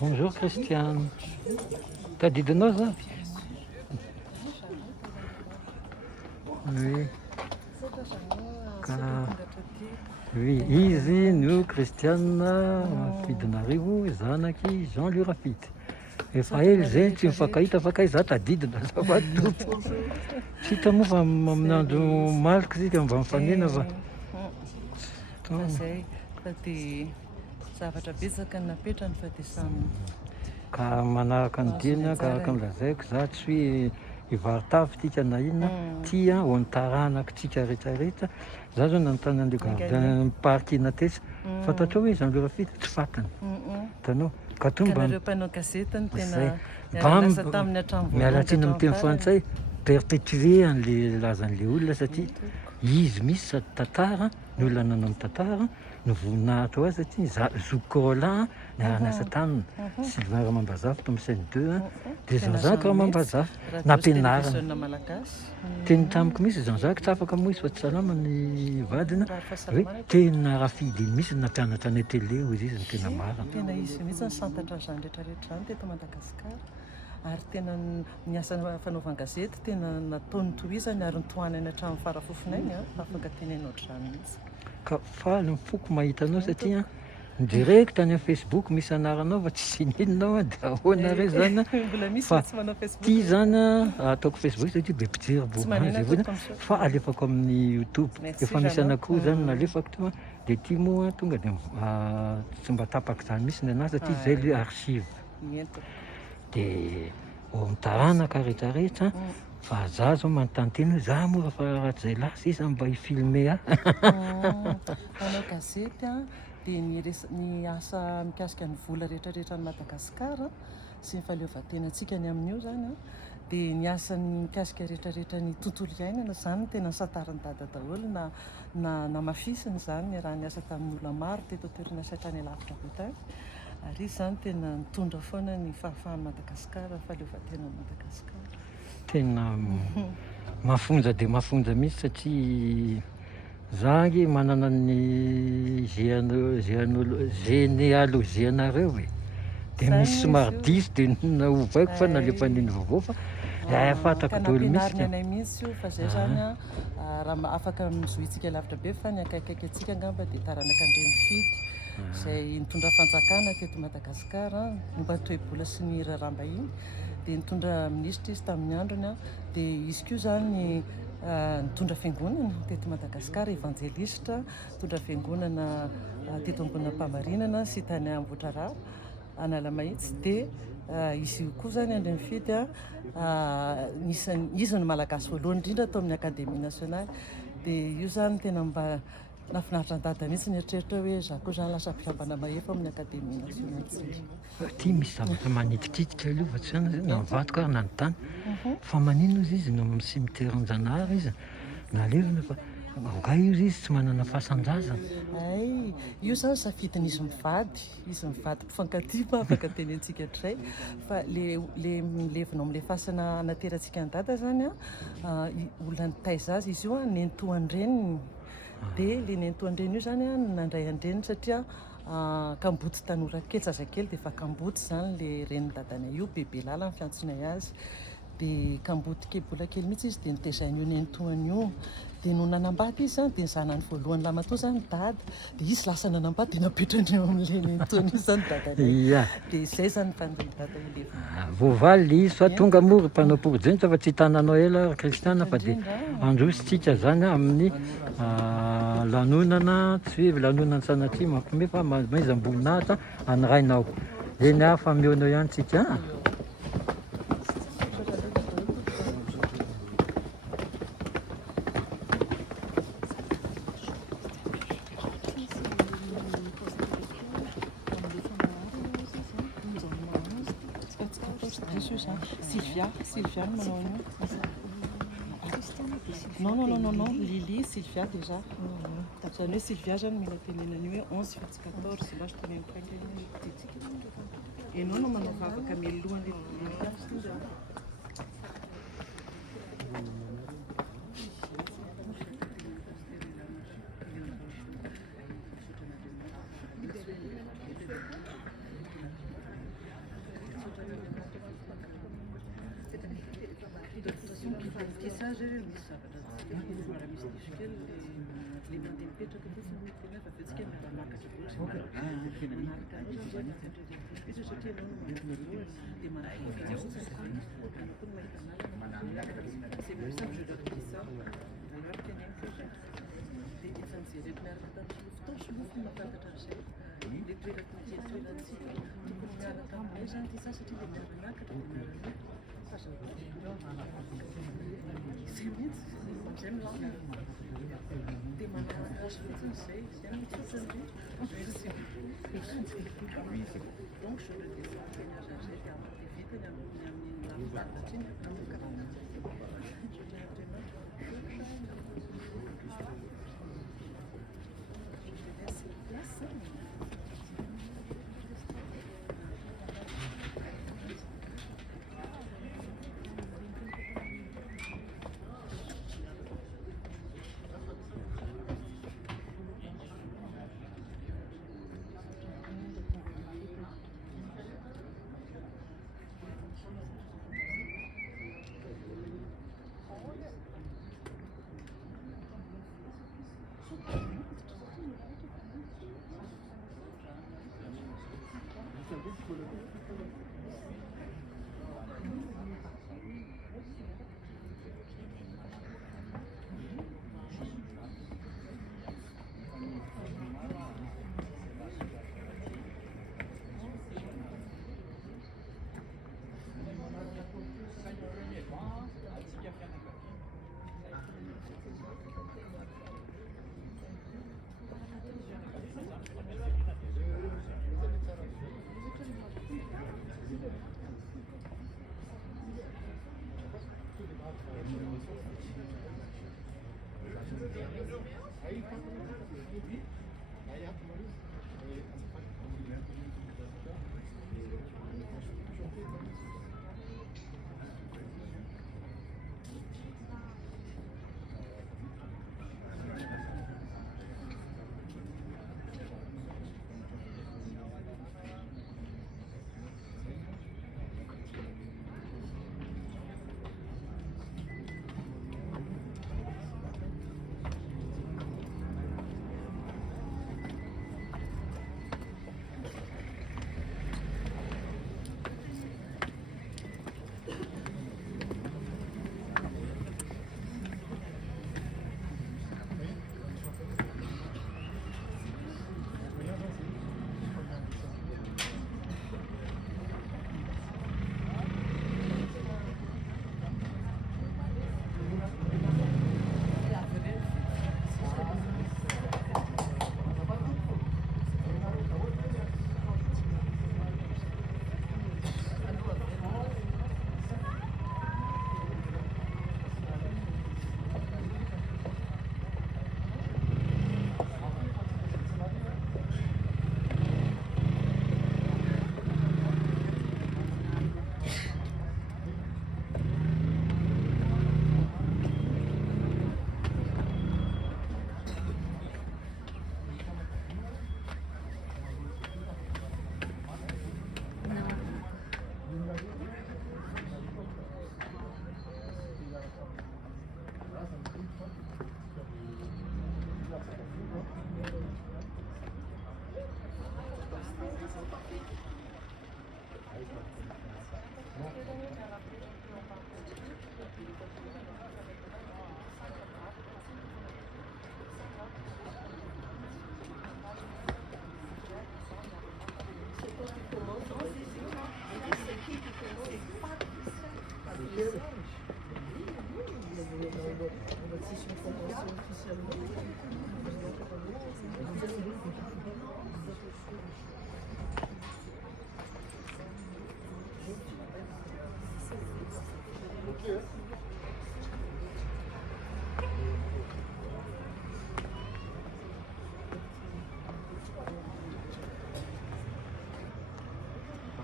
Bonjour Christiane. Tadidinao za? Oui. Ka oui, izy no Christiane Fidinarivo, zanaky Jean Lurafity. Efa ela zay tsy mifankahita fa kay za tadidina zava-doto. Tsy hita moa fa amin'ny andro maliky isika mba mifanena va. Zay fa dia zavatra betsaka ny napetrany fa dia samy Ka manaraka ny diana ka araka milazaiko za tsy hoe hivaritavy tika na inona tia ho nitaranako tsika rehetrarehetra. Za zao nanontany an'ilay gardien parc Inatesa fantatrao hoe Jean Lurafity tsy fantany. Hitanao ka to mba nareo mpanao gazety ny tena zay niaralasa tamin'ny hatrany mialatsiny amin'ny teny frantsay perpétuer an'le lazan'le olona satria izy misy sady tantara ny olona nanao ny tantara ny voninahitra azy satria Zouk Roland niara-niasa taminy Sylvain Ramambazafy Thompson 2 dia Jean-Jacques Ramambazafy nampianarana malagasy teny tamiko misy Jean-Jacques tsy afaka moa izy fa tsy salama ny vadina hoe tena Rafidy misy nampianatra any télé izy izy ny tena marina. Tena izy mihitsy ny santatra zany rehetrarehetra zany teto Madagasikara ary tena niasa fanaovana gazety tena nataony tohizany ary nitohanany hatramin'ny farafofonany afaka tenenao ohatr'izany mihitsy. Ka faly mifoko mahita anao satria direct any amin'ny Facebook misy anaranao fa tsy sininao dia ahoana re zany fa ty zany ataoko Facebook satria be mpijery boka fa alefako amin'ny YouTube efa misy anakiroa zany nalefako to dia ty moa tonga dia tsy mba tapaka zany misy ny anahy satria zay le archive dia mitaranaka rehetrarehetra fa za zao manontany teny hoe za moa fa raha zay lasa izy mba hifilme Panao gazety dia ny asa mikasika ny vola rehetrarehetra ny Madagasikara sy ny fahaleovantenantsika ny amin'io zany dia ny asa mikasika rehetrarehetra ny tontolo iainana zany tena santarany dada daholo na mafisiny zany raha ny asa tamin'ny olona maro teto toerana satrany alavitra be tany ary izy zany tena nitondra foana ny fahafahan'ny Madagasikara fahaleovantenan'ny Madagasikara. Tena mafonja dia mafonja mihitsy satria zagy manana ny généalogie anareo hoe dia misy somary diso dia naovaiko fa nalefan'iny vaovao fa fatako daholo mihitsy anay mihitsy io fa zay zany raha afaka mizohitsika lavitra be fa ny akaikaiky atsika angamba dia taranaka Andrenifidy izay nitondra fanjakana teto Madagasikara momba ny toe-bola sy ny raharaham-bahiny dia nitondra minisitra izy tamin'ny androny dia izy koa zany nitondra fiangonana teto Madagasikara evangelista nitondra fiangonana teto ambonina-pamarinana sy tany Ambohidrarà Analamahitsy dia izy koa zany Andrenifidy izy ny malagasy voalohany indrindra tao amin'ny Akademia Nationale dia io zany tena mba nafinaritra ny dada mihitsy ny eritreritra hoe za koa zany lasa mpikambana mahefa amin'ny Akademia Nationale. Ty misy zavatra manitikititika aloha tsy zany na mivadika ary na ny tany fa manino izy izy no amin'ny cimetière Anjanahary izy nalevina fa nga izy tsy manana fahasanjazana. Io zany safidiny izy mivady mpifankatia afaka tenentsika hatray fa le milevina amin'ilay fasana anaterantsika ny dada zany olona nitaiza azy izy io nentoandreniny dia le nentoandreny io zany nandray andreniny satria Kamboty tanora kely zazakely dia efa Kamboty zany le reniny dadany io bebe lala ny fiantsonay azy dia Kamboty kely bola kely mihitsy izy dia nitezain'io nentoany io dia no nanambady izy dia ny zanany voalohany lamatoa zany dada dia izy lasa nanambady dia napetrany eo amin'ilay nentoany io zany dadany dia izay zany fandiny dada ilevina voavaly izy fa tonga moa mpanao porojenitra fa tsy hitananao ela Kristiana fa dia andrositsika zany amin'ny lanonana tsy hoe lanonana sanatria mampiomehy fa maiza amboninahitra anyrainao eny hafa meonao ihany tsika Sylvia manao an'io. Non, Lily, Sylvia déjà. Zany hoe Sylvia zany mila tenenany hoe 11 fetsy 14 lasa teneniny kaiky. Ianao no manao vavaka mialohan'le Lily. Fandikisazy ireo misy zavatra raha misy diso kely le mandeha mipetraka fotsiny tena fa vetsika miara-makatra manaraka satria ianao no manavoalohany dia manavoaka fotsiny kana koa no mahita c'est même ça que je leur dis ça alors tena dia efa nijereko miaraka tamin'ny fototra moa fo mahafantatra an'izay le toerako toerantsika tokony miaraka aminay zany ty za satria le miara-miakatra dia miara-miakatra c'est mihitsy amizay milana dia manaraka azy fotsiny zay zay mitsotra merci donc je le dis ça tena zay dia amin'ny vitany amin'ny lafivatatra iny amin'ny karana je tiens vraiment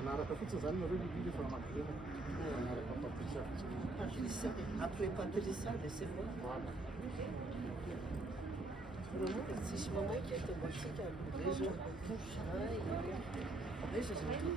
Manaraka fotsiny zany nareo livily fa mampirena manaraka patrisa fotsiny. Après Patricia, c'est bon. Voilà. Tsisy mamaky eto mbatsika reza reza zany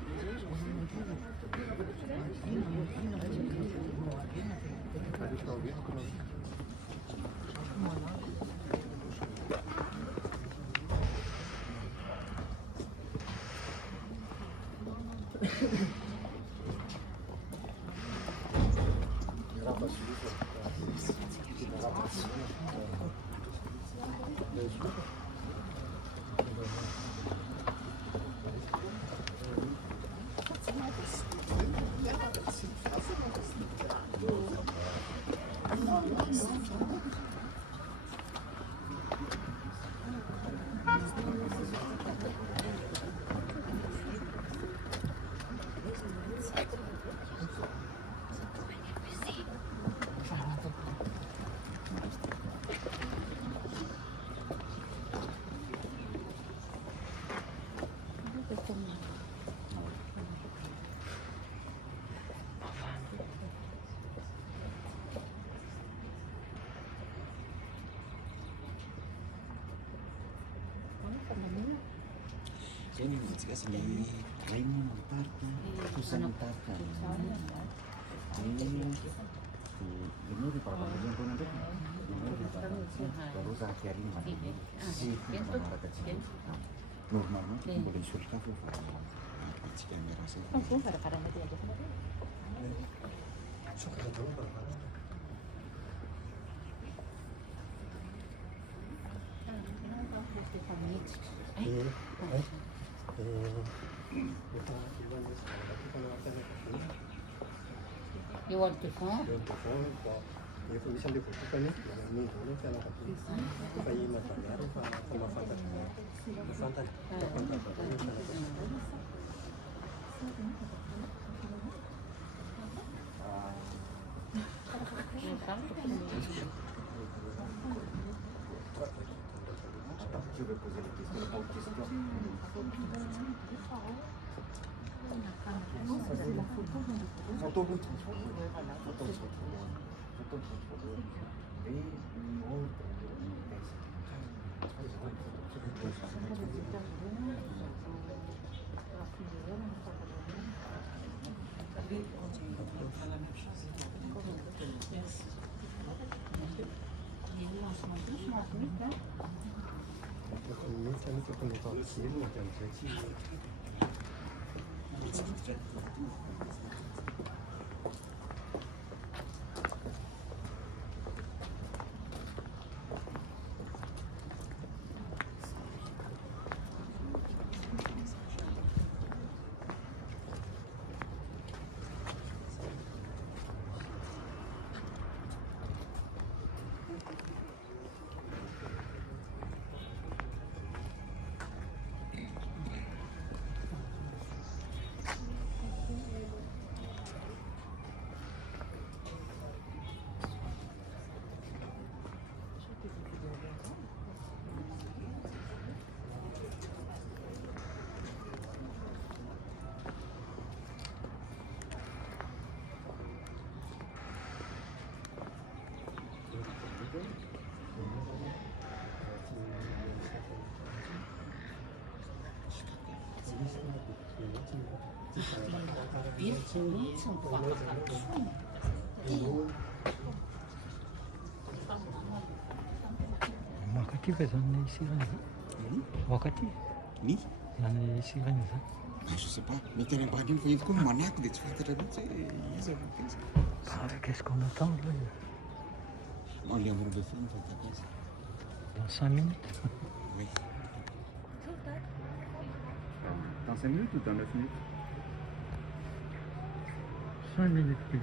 Saya ni cakap sini Raymond Tarta, Susan Tarta. Ini di para pengunjung pun ada. Ini baru saya kirim hari ini. Si mana kecil. Normalnya boleh sultan tu. Kecil merah sih. You want to phone? Dia tulisan di buku kan ni, ini dulu kan aku tulis. Kayak macam ni, sama Fanta. Fanta. Coba poser la question, pas de question. Photo bout. Et une autre Ini saya ni kita nak kecil macam kecil. Wakati zany sirany za. Wakati Ni? zany sirany za. Je sais pas. Mais t'as l'impression qu'il faut comme maniaque de tuer ta route, c'est Qu'est-ce qu'on attend là? On lui envoie de film, ça t'appelle. Dans 5 minutes? Oui. Dans 5 minutes ou dans 9 minutes? 5 minutes plus.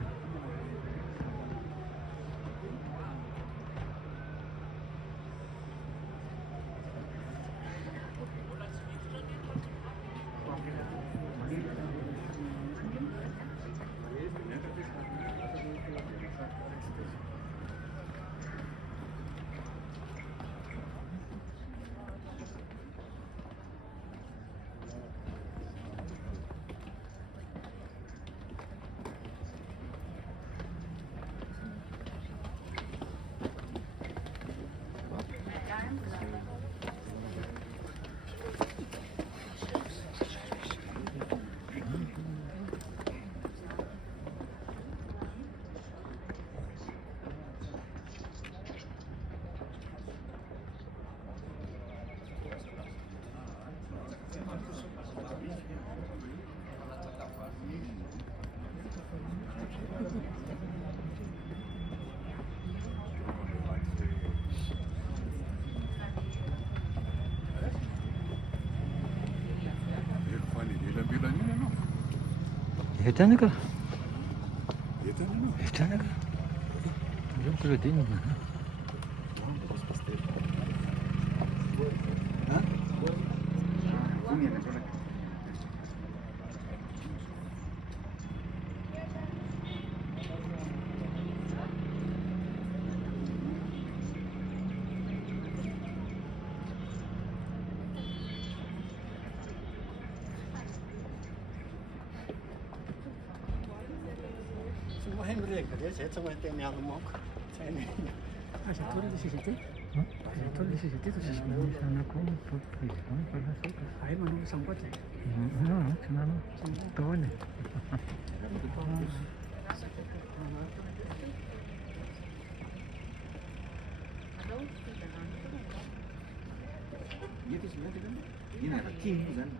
Entana ka? Entana no? Entana ka? Yung Claudine. Hah? Ini ada soalnya. Semua yang mereka dia saya cuma tanya yang mau. Saya ini. Saya tulis di situ. Ito, di situ terus sana ko pag-Facebook pala sa ito. Ay, manong sangkot. Ano, sinano? Taon eh. Itu sebenarnya kan ini ada Kim kan.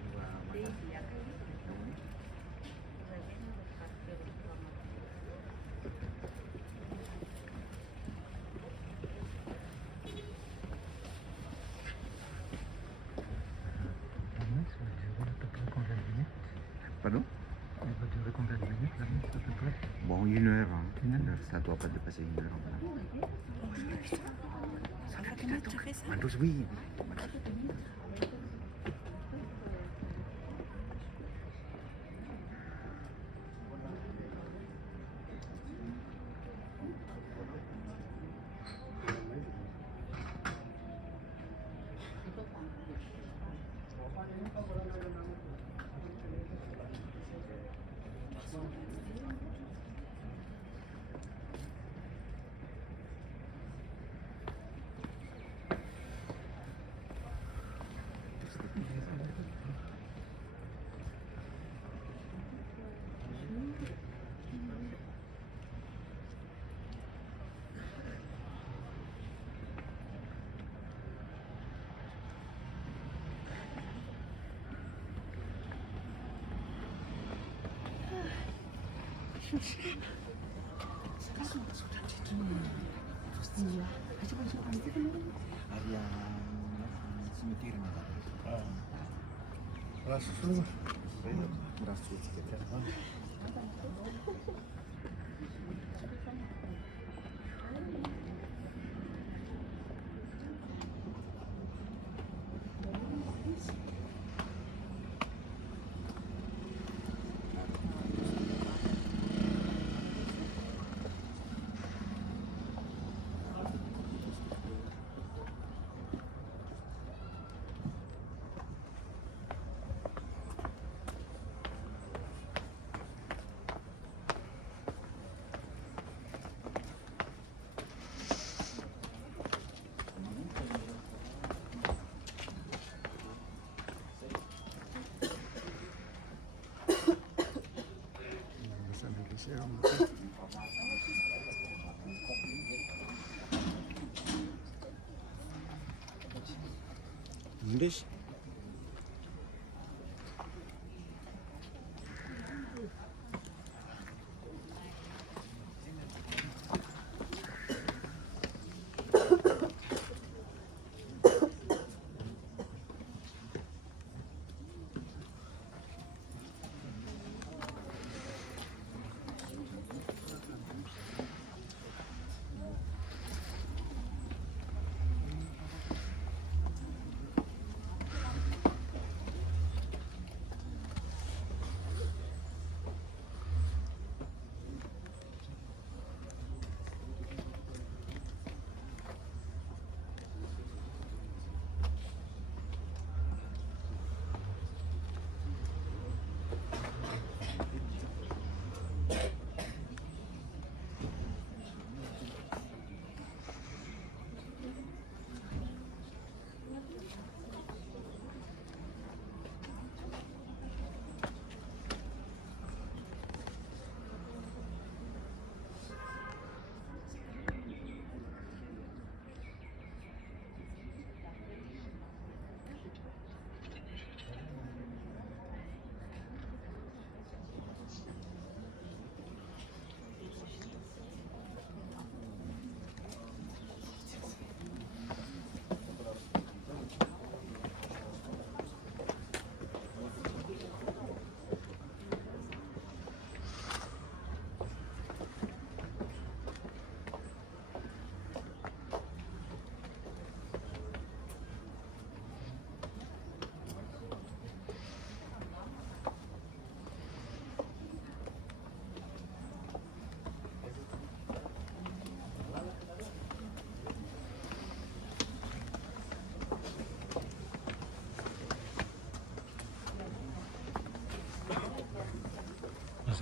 Pardon? Ça va durer combien de minutes là, à peu près? Bon, 1 heure. Hein. Une heure. Ça doit pas dépasser 1 heure. Ça fait combien de temps que tu fais ça? Mandos, oui. Area cimetière tadi. Rasus dulu. Merasa sedikit. English.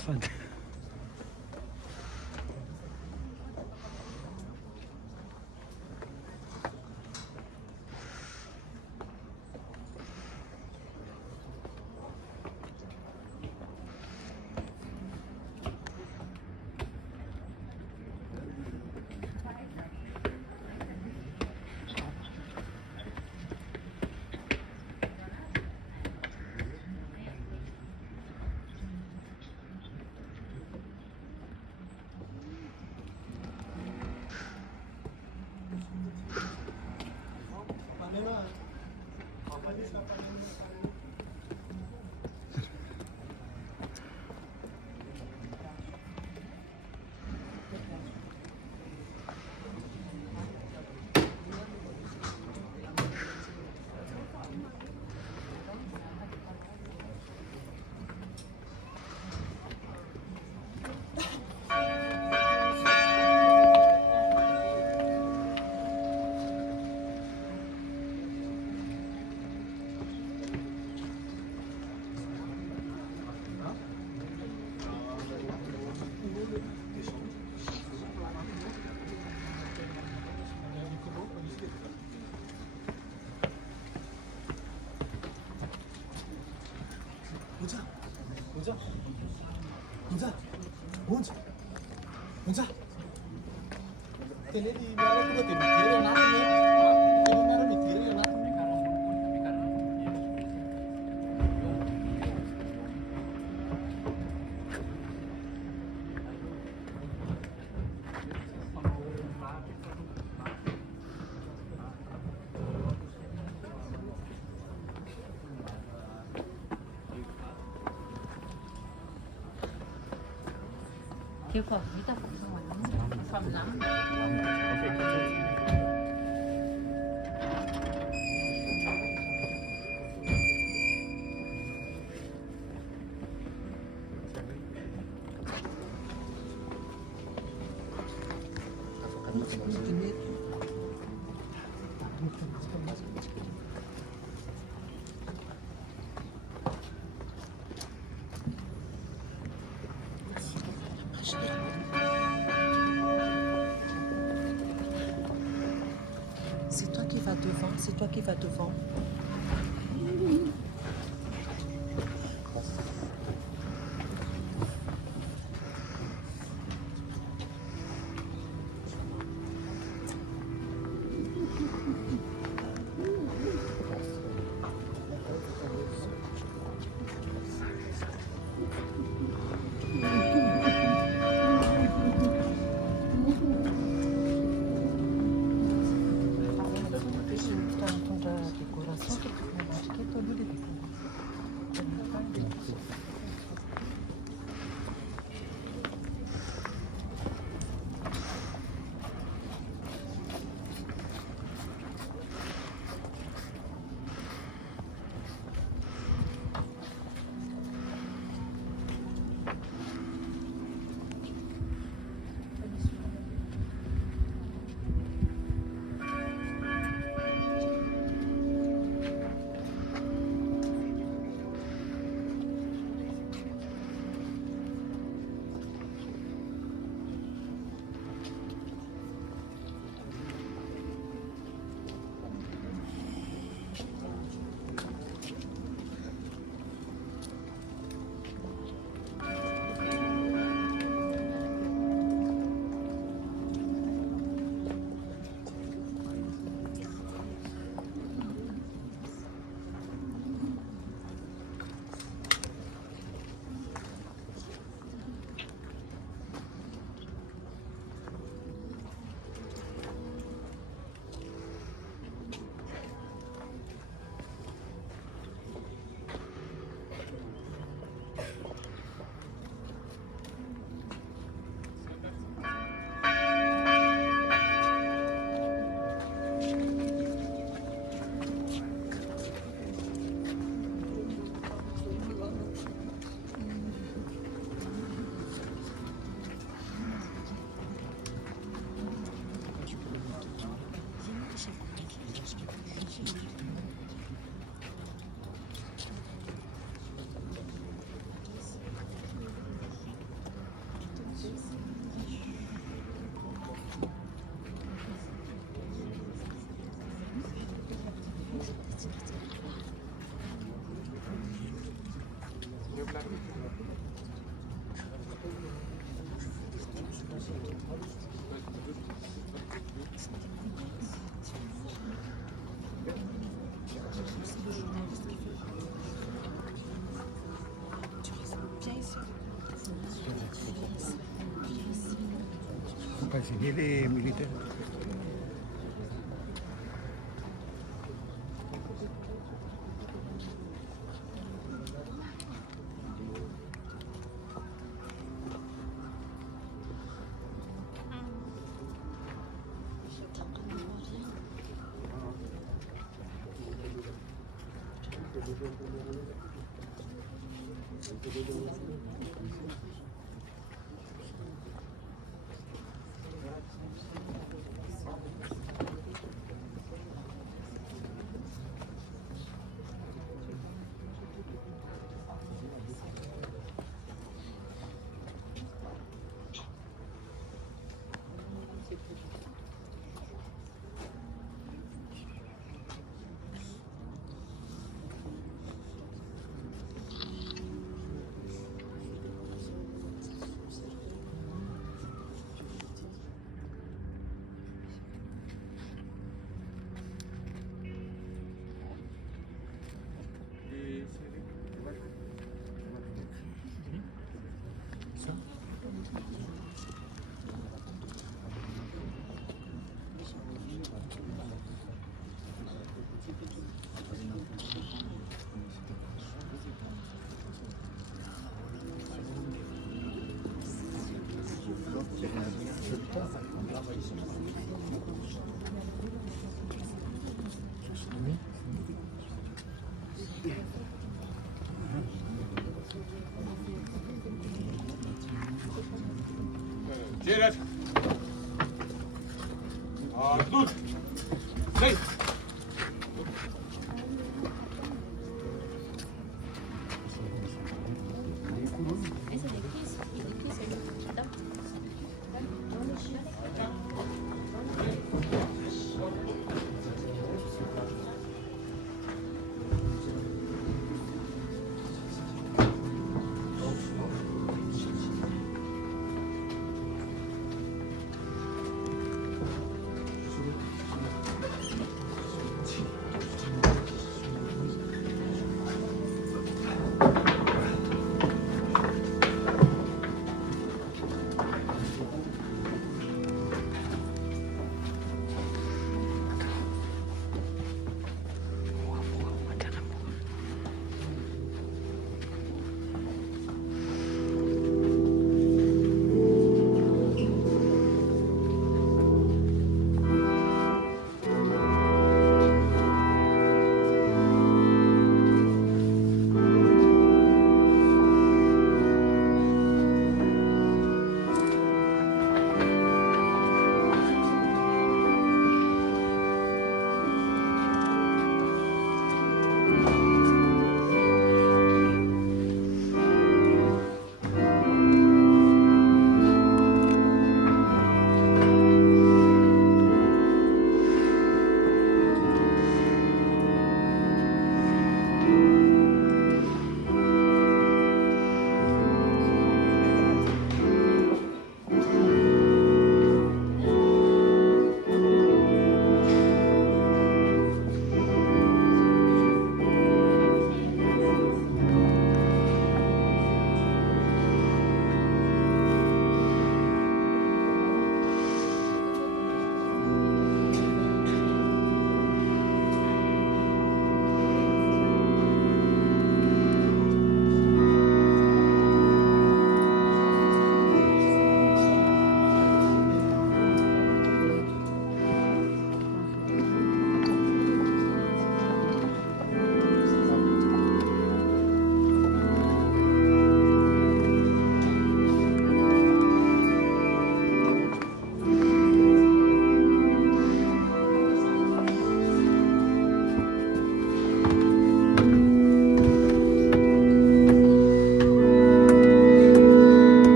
azafady. हुन्छ त्यसले नि मेरो कुरा त्यो भित्र नाम नि त्यो मेरो नि भित्र नाम Thiếu phẩm với tập phẩm lắm. C'est toi qui vas devant, c'est toi qui vas devant. Decoração que tu vai signé les militaires. Direct. Goed. Nee.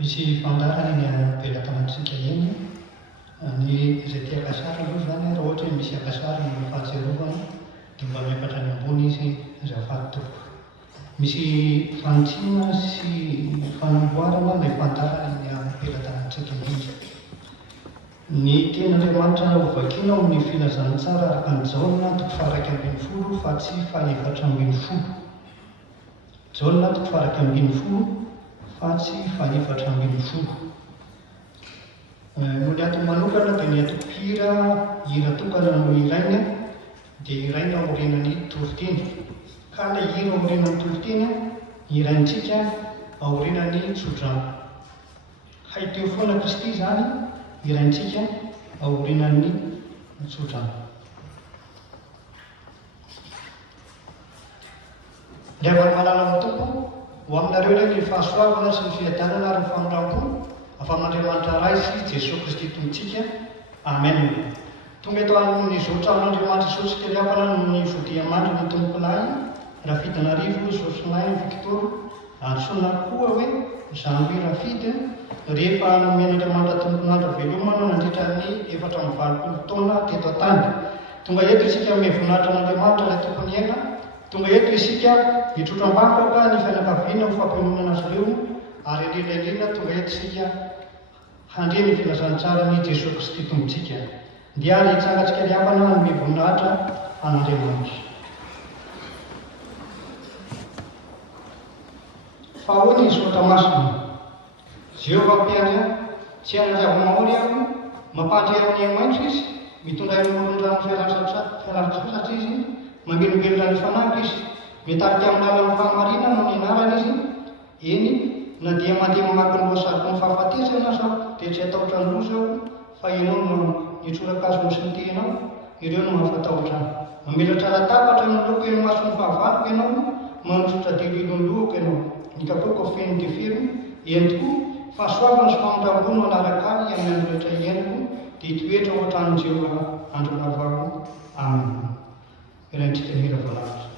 Misy fandarana ny am-pelatanantsika eny, ny ny izay tia akasary aloha zany raha ohatra hoe misy akasary fahatserovana dia mba miakatra any ambony izy azafady tompoko. Misy fantsiana sy fanamboarana ilay fantarana ny ampelantanantsika indrindra. Ny tenin'Andriamanitra hovakiana ao amin'ny filazana tsara araka ny Jaona 1:20 fa tsy 4:20. Jaona 1:20 fa tsy 4:20. No ny antony manokana dia ny atoko hira tokana no iraina dia iraina aorinan'ny toroteny. Ka ilay hira aorinan'ny toroteny iraintsika aorinan'ny tsodrano. Hay teo foana Kristy zany iraintsika aorinan'ny tsodrano. Ry avany malala amin'ny tompo, ho aminareo ilay ny fahasoavana sy ny fiadanana ary ny famoram-po avy amin'Andriamanitra ray sy Jesosy Kristy tompontsika. Amen. Tonga eto amin'izao tranon'Andriamanitra Jesosy Kriapana no ny vodiamandry ny tomponay Rafidanarivo Zosinay Victor antsoina koa hoe Jean-Louis Rafide rehefa namen'Andriamanitra tomponandro velomana nandritra ny 420 taona teto an-tany. Tonga eto isika mevonatra n'Andriamanitra ilay tokony aina. Tonga eto isika hitrotram-bakoka ny fianakaviana ho fampianonana azy ireo ary indrindraindrindra tonga eto isika handre ny filazantsara ny Jesosy Kristy tompontsika. Dia ary hitsangatsika riapana ny mivonatra an'Andriamanitra. Fa ahoana izy ota masina? Jehovah mpiandry tsy hanadiava-mahory aho, mampandry amin'ny maitso izy, mitondra imoron-drano fialan-tsasatra izy, mamelombelona ny fanaky izy, mitarika amin'ny lalan'ny fahamarina no ny anarany izy. Eny, na dia mandeha mamaky ny lohasaryko ny fahafatesana zao dia tsy atahotra ny loza aho, fa ianao no nitsorakazo sy ny tenao, ireo no mahafatahotra aho. Mamelatra latabatra no loko eny mason'ny fahavaloko ianao, manosotra dililony lohako ianao, ny kapoaka feno dia feno, eny tokoa fahasoavana sy famonram-po no anaraka any amin'ny rehetra iainako dia toetra ao an-tranon'i Jehovah andro lavako. Amen. Iraintsika mira voalavitra.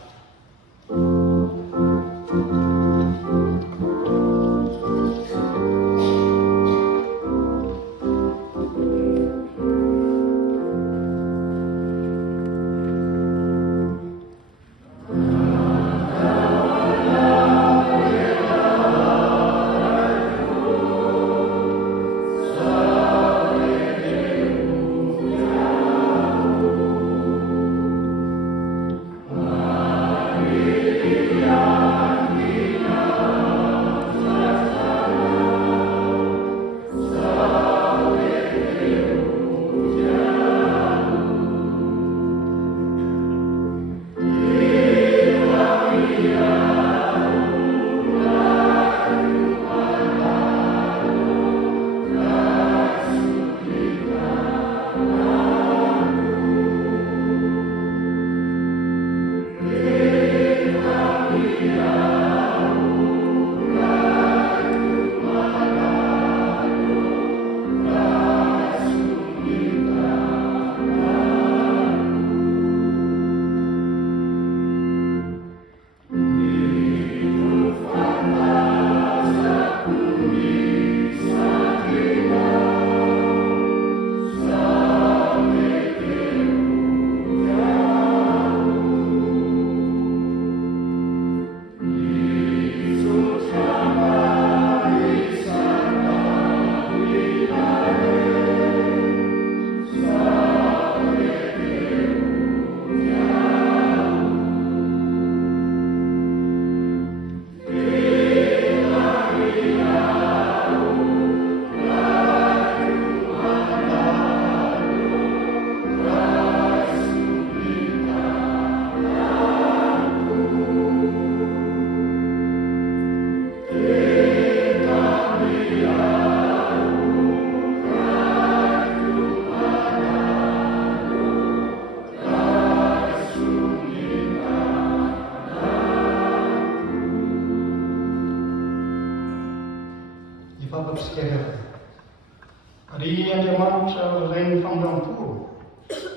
Ry Andriamanitra ray ny famoram-po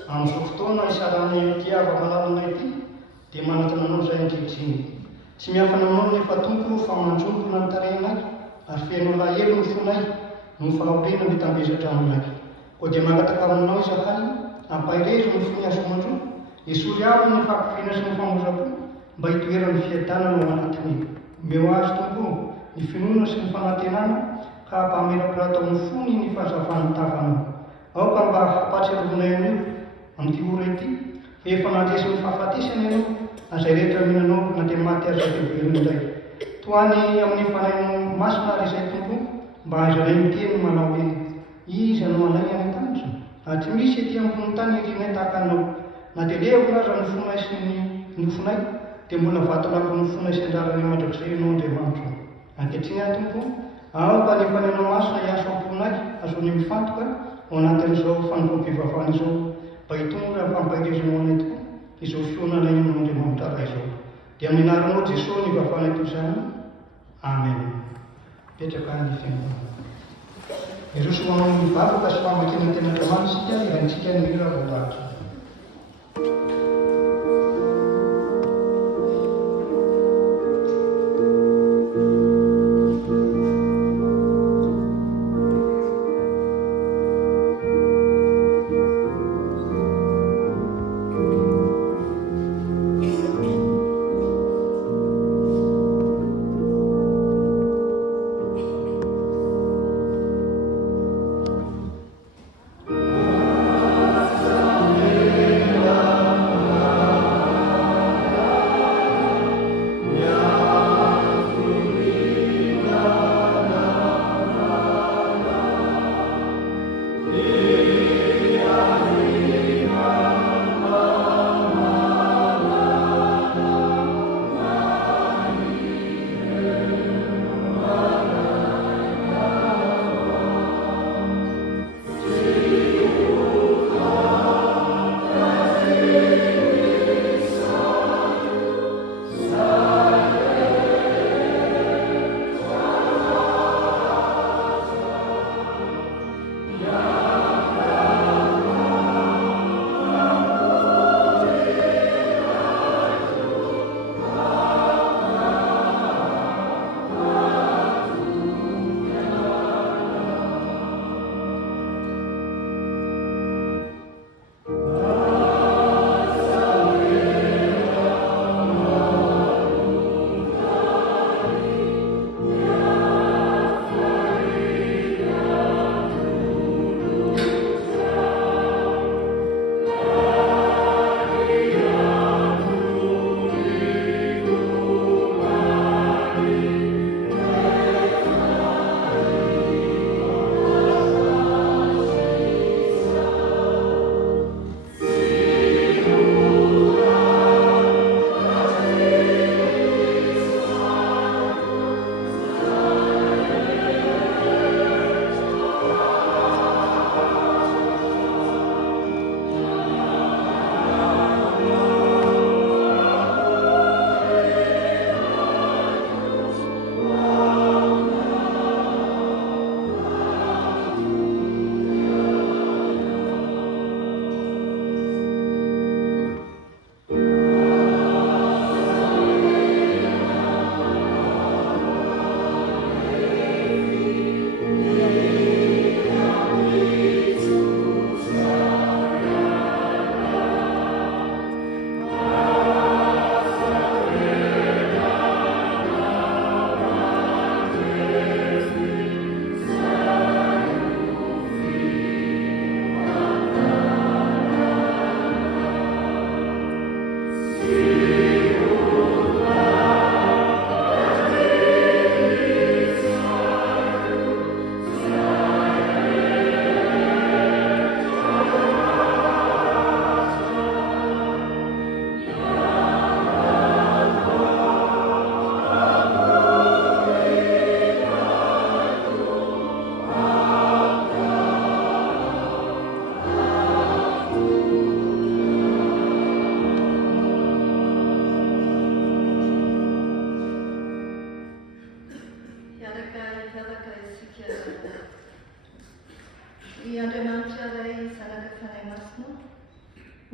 amin'izao fotoana isarany tiava malalana ity dia manatona anao izay ankehitriny. Tsy miafana aminao nefa tompo fa manjombona ny tarehinay ary feno alahelo ny fonay no fahoriana mitambezatra aminay. koa dia mangataka aminao izakany ampahirezo ny fony azomandro esory avo ny fampifiana sy ny famozako mba hitoerany fiadanana ao anatiny meo azy tompo ny finoana sy ny fanantenana ka hampamerapirata ny fony ny fahazavany tavanao ao ka mba hampatsiarovina anio amin'ity ora ity fa efa nandresy ny fahafatesany ianao azay rehetra mihinanao na dia maty azy ateveriny indray toany amin'ny fanaino masina ary izay tompo mba aizanay miteny manao hoe iza no anay any an-tany ary tsy misy ety ambony tany irinay tahaka anao na dia levo raza ny fonay sy ny nofonay dia mbola vatolampy ny fonay sy andrarany mandrakizay ianao Andriamanitra ankehitriny any tompo ao ka nefa ny anao masina hiaso amponay azony mifantoka ao anatin'izao fanompam-pivavahana izao mba hitonga fampahirezanao anay tokoa izao fionanay ianao Andriamanitra raha izao dia amin'ny anaranao Jesosy ny vavahana toy izany amen. Petraka ny fiangonana ireo somanao mivavaka sy famakina tena Andriamanitra isika irantsika ny mira voalahatra.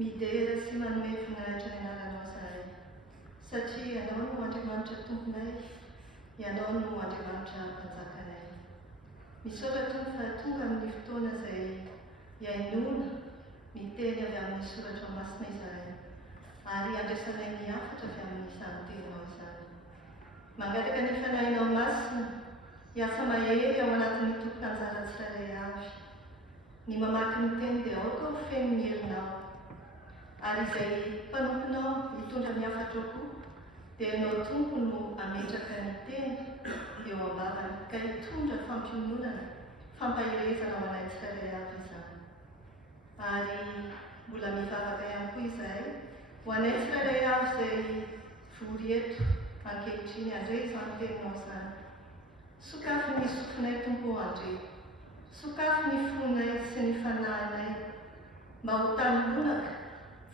midera sy manome voninahitra ny anaranao izahay satria ianao no Andriamanitra tomponay, ianao no Andriamanitra mpanjakanay. Misaotra Tompo fa tonga amin'ny fotoana izay iainona miteny avy amin'ny soratra masina izahay ary andraisanay niafatra avy amin'izany teninao izany. Mangataka ny fanahinao masina hiasa mahery ao anatin'ny tompon'anjara tsirairay avy. Ny mamaky ny teny dia aoka ho feno ny herinao ary izay mpanomponao hitondra ny hafatra ao koa dia ianao tompo no ametraka ny teny eo am-bavany ka hitondra fampiononana fampahirezana ho anay tsirairay avy izany. Ary mbola mivavaka ihany koa izahay ho anay tsirairay avy izay vory eto ankehitriny andre izany teninao izany. Sokafo ny sofinay tompo andre, sokafo ny fonay sy ny fanahinay mba ho tanonaka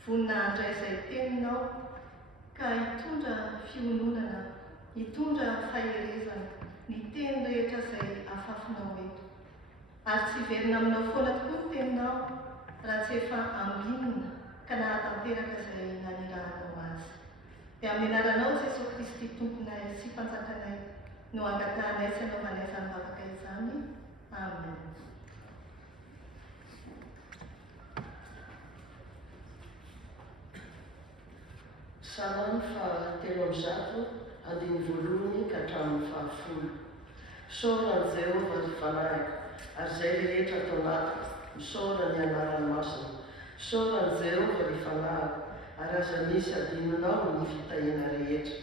vonina andray izay teninao ka hitondra fiononana, hitondra faherezana ny teny rehetra izay afafinao eto. Ary tsy verina aminao foana tokoa ny teninao raha tsy efa ambinina ka nahatanteraka izay nanirahanao azy. Dia amin'ny anaranao Jesosy Kristy tomponay sy mpanjakanay no angatahanay sy anaovanay izany vavaka izany. Amen. Salamo fahatelo amby zato andiny voalohany ka hatramin'ny fahafolo. Misaorany Jehovah ry fanahiko, ary izay rehetra atao anatiko, misaora ny anarany masina. Misaorany Jehovah ry fanahiko, ary aza misy adinonao ny fitahiana rehetra,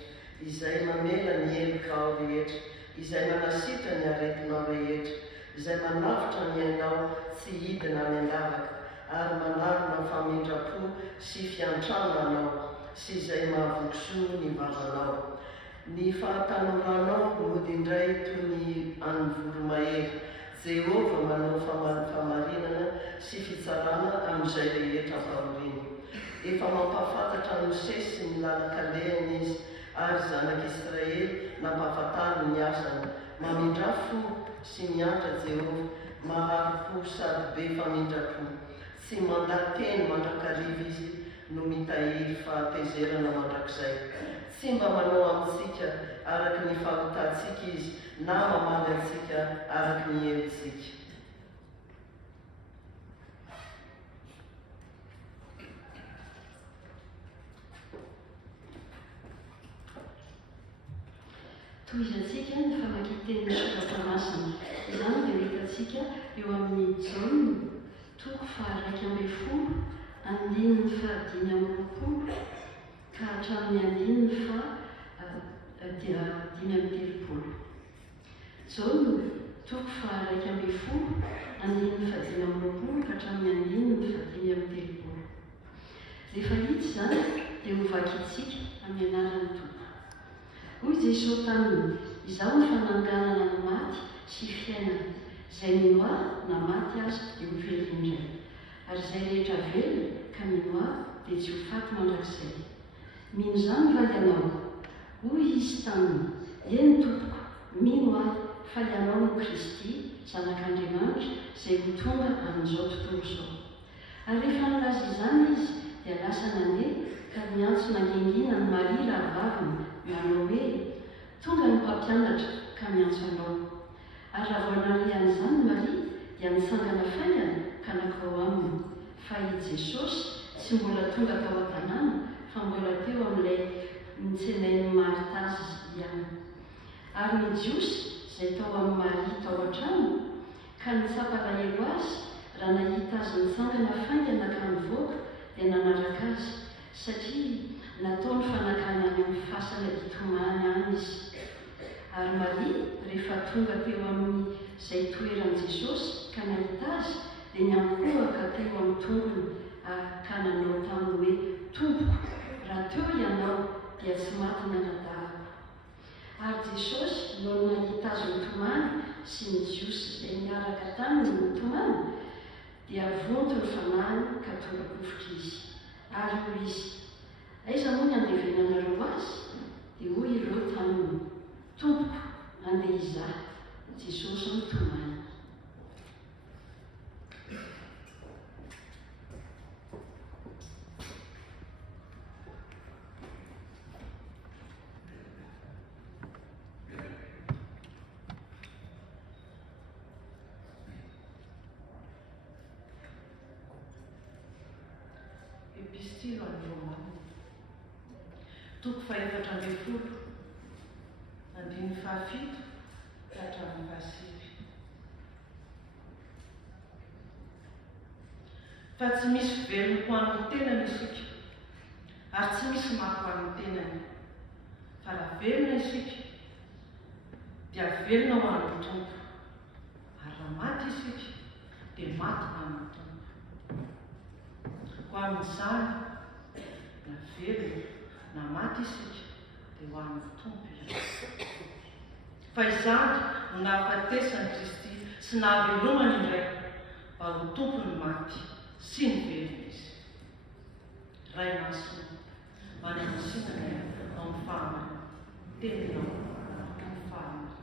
izay mamela ny heloka ao rehetra, izay manasitra ny aretinao rehetra, izay manavitra ny ainao tsy hidina any andavaka, ary manarona famindrapo sy fiantramanao, sy izay mahavokisoa ny vavanao. Ny fahatanorana mody indray toy ny an'ny voromahery. Jehovah manao famarinana sy fitsarana amin'izay rehetra mpahoriana. Efa mampafantatra ny Mosesy sy ny lalakalehany izy, ary zanak'Israely nampahafantariny ny asany. Mamindra fo sy miantra Jehovah, maharo-po sady be famindrapo. Tsy mandateny mandrakariva izy no mitahiry fahatezerana mandrakizay. Tsy mba manao amintsika araky ny fahotantsika izy, na mamaly antsika araky ny hevintsika. Tohizatsika ny famakian-teny soratra masina. Izany dia hitantsika eo amin'ny Jaona toko faha 1:10, andininy fahadimy amby roapolo ka hatramin'ny andininy dimy amby telopolo. Jaona toko faha 1:10, andininy fahadimy amby roapolo ka hatramin'ny andininy fahadimy amby telopolo. Rehefa hita izany dia hovaky itsika amin'ny anaran'ny Tompo. Hoy Jesosy taminy, izaho ny fananganana ny maty sy fiainana, izay minoa na maty aza dia ho velona indray, ary izay rehetra velona ka minoa dia tsy ho faty mandrakizay. Mino izany va ianao? Hoy izy taminy, eny Tompoko, mino aho fa ianao no Kristy, zanak'Andriamanitra, izay ho tonga amin'izao tontolo izao. Ary rehefa nilaza izany izy dia lasa nandeha ka niantso nangingina ny Maria rahavaviny, manao hoe, tonga ny mpampianatra ka miantso anao. Ary raha vao nanarian'izany Maria dia nitsangana faingana ka nakao aminy. Fa i Jesosy tsy mbola tonga tao an-tanàna fa mbola teo amin'ilay nitsenain'ny Marta azy ihany. Ary ny jiosy izay tao amin'ny Maria tao an-trano ka nitsapa lahelo azy raha nahita azy nitsangana faingana ka nivoaka dia nanaraka azy, satria nataony fanakany any amin'ny fasana itomany any izy. Ary Maria rehefa tonga teo amin'izay toeran'i Jesosy ka nahita azy dia niankohaka teo amin'ny tongony ka nanao taminy hoe, Tompoko, raha teo ianao dia tsy maty ny anadahako. Ary Jesosy no nahita azy nitomany sy ny jiosy izay niaraka taminy nitomany dia vonto ny fanahiny ka tonga kofotra izy. Ary hoy izy, aiza moa ny andevenanareo azy? Dia hoy ireo taminy, Tompoko, andeha izaho. Jesosy nitomany. tsiro any Romanina. Toko faefatra ambin'ny folo, andiny fahafito ka hatramin'ny fahasivy. Fa tsy misy velona ho an'ny tenany isika, ary tsy misy maty ho an'ny tenany. Fa raha velona isika, dia velona ho an'ny Tompo. Ary raha maty isika, dia maty ho an'ny Tompo. Ho amin'izany, na velona na maty isika, dia ho an'ny Tompo izy. Fa izany no nahafatesany Kristy sy nahavelomany indray mba ho tompony maty sy ny velona izy. Ray masina, manamasinana ao amin'ny fahamarana, teninao amin'ny fahamarana.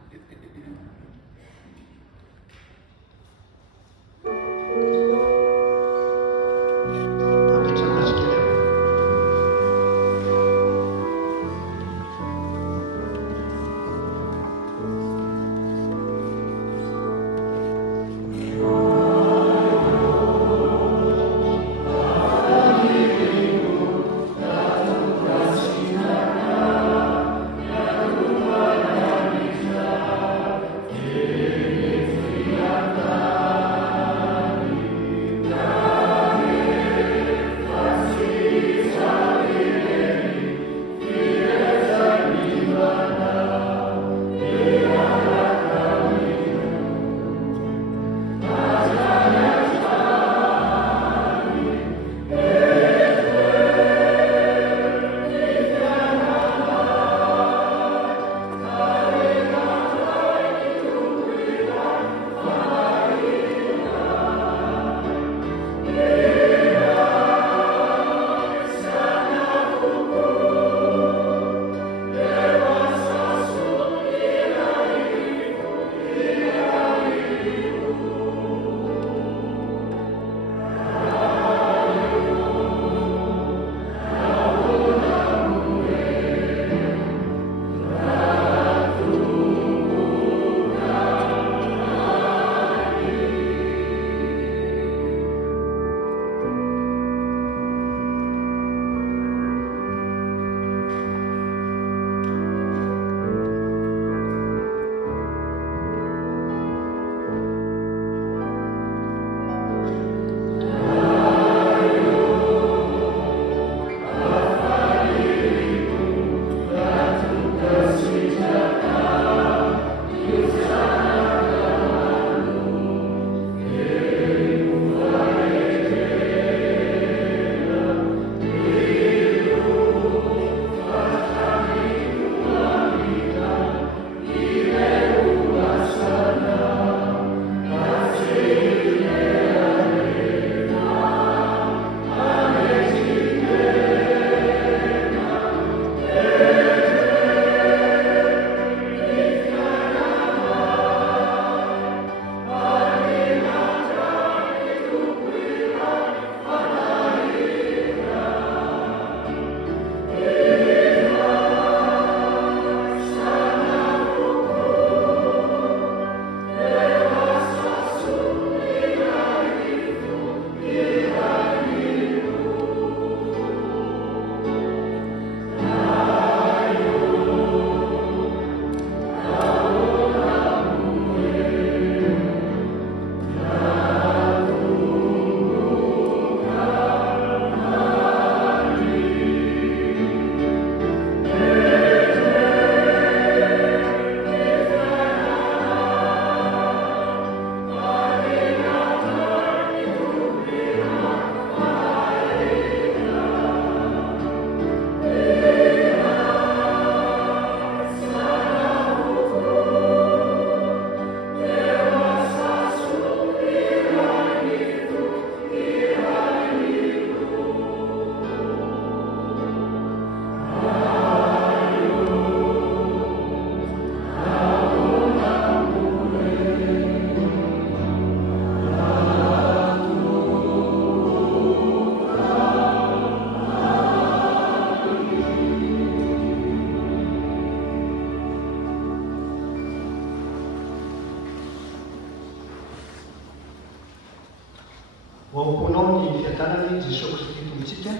Ho amponao ny fiadanany Jesosy Kristy tompontsika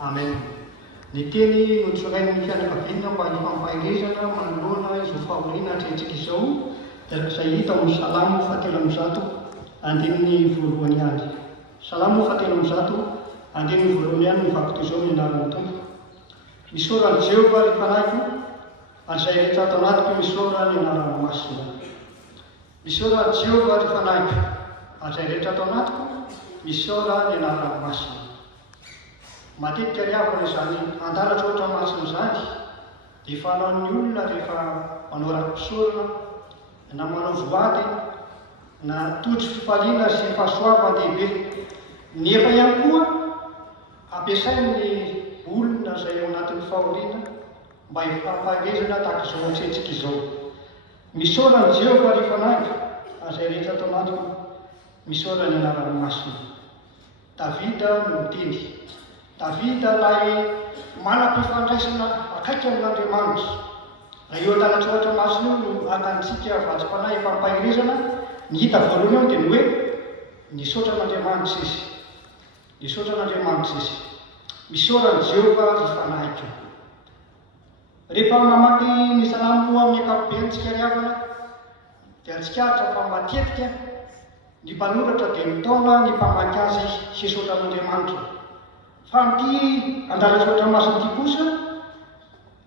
amen. Ny teny notsorain'ny fianakaviana mba hifampahirezana manoloana izao fahoriana hatrehantsika izao dia izay hita amin'ny Salamo 7:1 andininy voalohany ihany. Salamo 7:1 andininy voalohany ihany mivako toy izao ny anaran'ny tompo. Misaoran'i Jehovah ry fanahiko, ary izay rehetra ato anatiko misaora ny anaran'ny masina. Misaoran'i Jehovah ry fanahiko, ary izay rehetra ato anatiko misaora ny anaran'ny masina. Matetika riavana izany antaratra ohatra masina izany dia fanaon'ny olona rehefa manao rakom-pisaorana na manao voady na totry fifaliana sy fahasoavan-dehibe. Nefa ihany koa ampiasain'ny olona izay ao anatin'ny fahoriana mba hifampahirezana tahaka izao hatrehantsika izao. Misaoran'i Jehovah ry fanahiko, ary izay rehetra ato anatiko misaora ny anaran'ny masina. Davida no miteny. Davida ilay manam-pifandraisana akaiky amin'Andriamanitra. Raha eo an-tanatra ohatra masina io no akantsika vatsim-panahy hifampahirezana, ny hita voalohany eo dia ny hoe nisaotra an'Andriamanitra izy. Nisaotra an'Andriamanitra izy. Misaoran'i Jehovah ry fanahiko. Rehefa mamaky ny Salamo amin'ny ankapobeny tsika riavana dia tsikaritra fa matetika ny mpanoratra dia mitaona ny mpamaky azy hisaotra an'Andriamanitra. Fa amin'ity andala-tsotra masina ity kosa,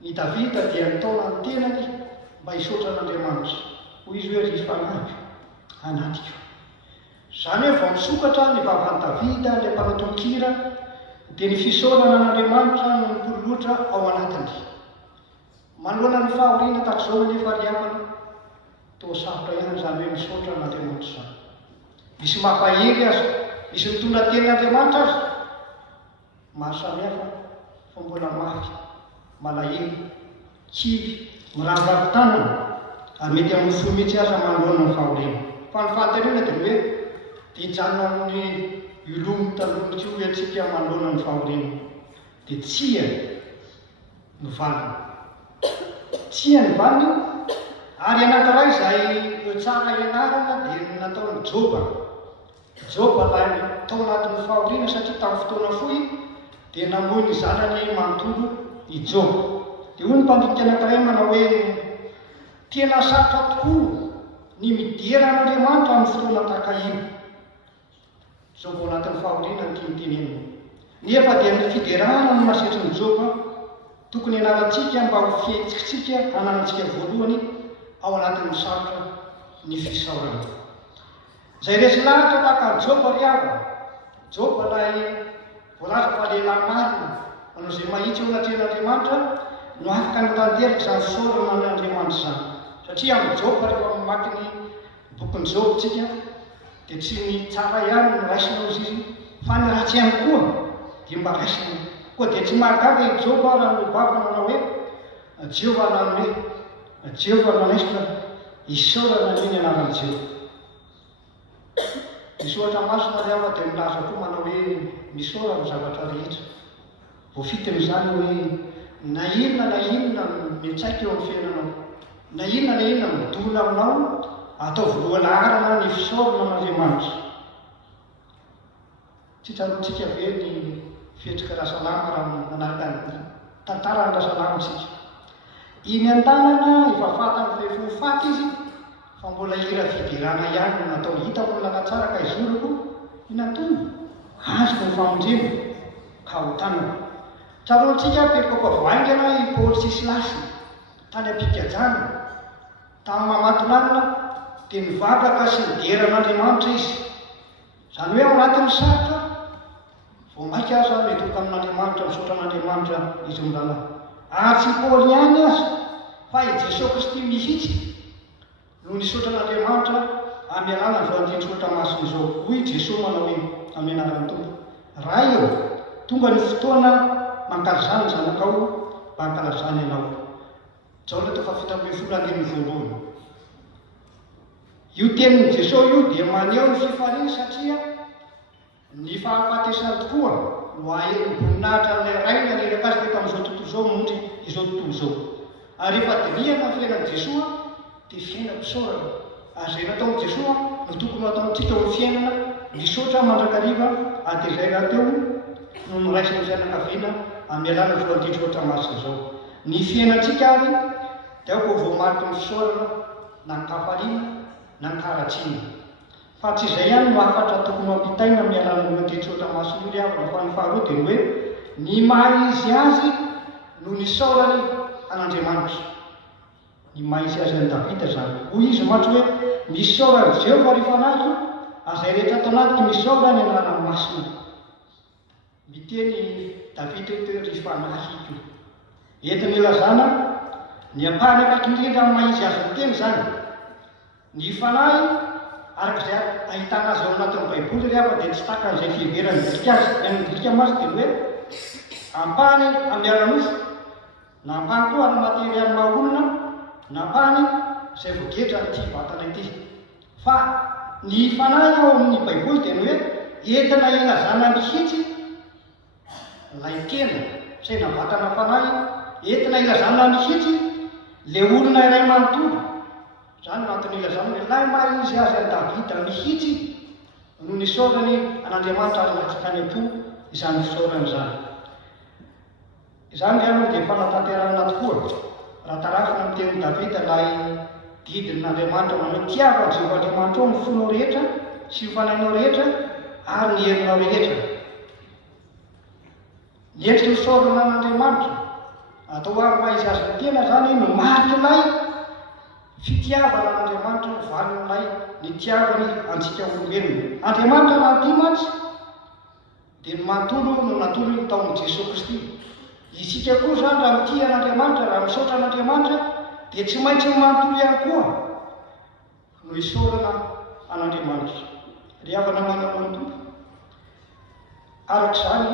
ny Davida dia nitaona ny tenany mba hisaotra an'Andriamanitra. Hoy izy hoe ry fanahiko anatiko. Izany hoe vao misokatra ny vavan'i Davida ilay mpanao tonkira dia ny fisaorana an'Andriamanitra no nipololotra ao anatiny. Manoloana ny fahoriana tahaka izao nefa riavana, toa sarotra ihany izany hoe misaotra an'Andriamanitra izany. Misy mampahery azy, misy mitondra tenin'Andriamanitra azy. Maro samihafa fa mbola mafy, malahelo, kivy, mirahavavy tanana, ary mety amin'ny fo mihitsy aza manoloana ny fahoriana. Fa ny fahatarina dia hoe dia hijanona amin'ny ilomo taloha tsy hoe antsika manoloana ny fahoriana. Dia tsia no valiny. Tsia ny valiny, ary anankiray izay tsara ianarana dia nataon'i Joba. Joba ilay tao anatin'ny fahoriana satria tamin'ny fotoana fohy dia namoy ny zanany manontolo i Joba. Dia hoy ny mpandrinika anankiray manao hoe tena sarotra tokoa ny midera an'Andriamanitra amin'ny fotoana tahaka iny. Joba ao anatin'ny fahoriana ny tianytenenina. Nefa dia ny fiderahana no masetry ny Joba tokony ianarantsika mba ho fihetsikitsika ananantsika voalohany ao anatin'ny sarotra ny fisaorana. Izay resy lahatra tahaka ny Joba riavana. Joba ilay voalaza fa lehilahy marina manao izay mahitsy ao anatrehan'Andriamanitra no afaka nitanteraka izany fisaorana an'Andriamanitra izany. Satria amin'ny Joba rehefa mamaky ny bokin'ny Joba tsika dia tsy ny tsara ihany no raisina izy izy, fa ny ratsy ihany koa dia mba raisina. Koa dia tsy mahagaga i Joba raha nobavana manao hoe Jehovah nanome, Jehovah nanesitra isaorana ny anaran'i Jehovah. Misaotra masina riava dia milaza koa manao hoe misaora amin'ny zavatra rehetra. Voafitiny izany hoe na inona mitsaika eo amin'ny fiainanao, na inona midona aminao, atao voalohana arana ny fisaorana an'Andriamanitra. Tsy tsaroantsika ve ny fihetsika rahasalama raha manaraka ny tantarany rahasalama isika. Iny an-tanana efa fatany fa efa ho faty izy, fa mbola hira fidirana ihany no natao hita molana tsara ka izy oloko inantony azoko ny famonjena ka ho tanana. Tsaroantsika petrika vaingana i Paoly sy Silasy tany am-pikajana tamin'ny mamatonanina dia nivavaka sy nidera an'Andriamanitra izy. Izany hoe ao anatin'ny sarotra vao maika aza mety ho tamin'Andriamanitra misaotra an'Andriamanitra izy milala. Ary tsy Paoly ihany azy fa i Jesosy Kristy mihitsy no nisaotra an'Andriamanitra amin'ny alàna izao andrin-tsotra masina izao. Hoy Jesosy manao hoe amin'ny anaran'ny Tompo, raha eo tonga ny fotoana mankalazany zanakao mba hankalazany ianao. Jaona 7:12. Io tenin'i Jesosy io dia maneho ny fifaliana satria ny fahafatesany tokoa no ahery voninahitra amin'ilay raina neraka azy teto amin'izao tontolo izao mondry izao tontolo izao. Ary rehefa diniana ny fiainan'i Jesosy dia fiainam-pisaorana. Ary izay nataon'i Jesosy no tokony ataontsika ho fiainana misaotra mandrakariva atezay raha teo no noraisiny fianakaviana amin'ny alàna voaditry oatra masina zao. Ny fiainantsika ary dia ao koa voamariky ny fisaorana na ny kafaliana na ny karatsiana. Fa tsy izay ihany no afatra tokony ampitaina amin'ny alàna voaditry oatra masina io ry havana, fa ny faharoa dia ny hoe ny maha izy azy no nisaorany an'Andriamanitra. Ny maha izy azy any Davida zany. Hoy izy matso hoe misaorany Jehova rehefa nazo, azay rehetra atao anaty misaorany anarany masina. Miteny Davida hoe rehefa nahy io. Entiny ilazana ny ampahany akaiky indrindra amin'ny maha izy azy ny teny zany. Ny fanahy arak'izay ahitana azy ao anatin'ny Baiboly ry havana dia tsy tahaka an'izay fiheverany midika azy. Ny midika amazy dia hoe ampahany amin'ny ara-nofo, na ampahany koa ara-matery amin'ny maha-olona, na ampahany izay voagetra n'ity vatana ity. Fa ny fanahy ao amin'ny Baiboly dia ny hoe entina ilazana mihitsy ilay tena izay na vatana fanahy, entina ilazana mihitsy le olona iray manontolo. Zany no antony ilazana hoe lay maha izy azy any Davida mihitsy no nisaorany an'Andriamanitra azy latsaka any am-po izany fisaorany zany. Izany aloha dia fanatanterahana tokoa raha tarafina amin'ny tenin'i Davida lay didin'Andriamanitra manao tiava Jehova Andriamanitra ao ny fonao rehetra sy ny fanahinao rehetra ary ny herinao rehetra. Ny endriky ny fisaorana an'Andriamanitra atao ary maha izy azy ny tena zany no marikilay fitiavana an'Andriamanitra no valin'ilay ny tiavany antsika olombelona. Andriamanitra nanty mantsy dia ny manontolo no natory ny taon'i Jesosy Kristy. Isika koa zany raha mitia an'Andriamanitra, raha misaotra an'Andriamanitra dia tsy maintsy manontolo ihany koa no hisaorana an'Andriamanitra. Ry havana manamanontolo. Arak'izany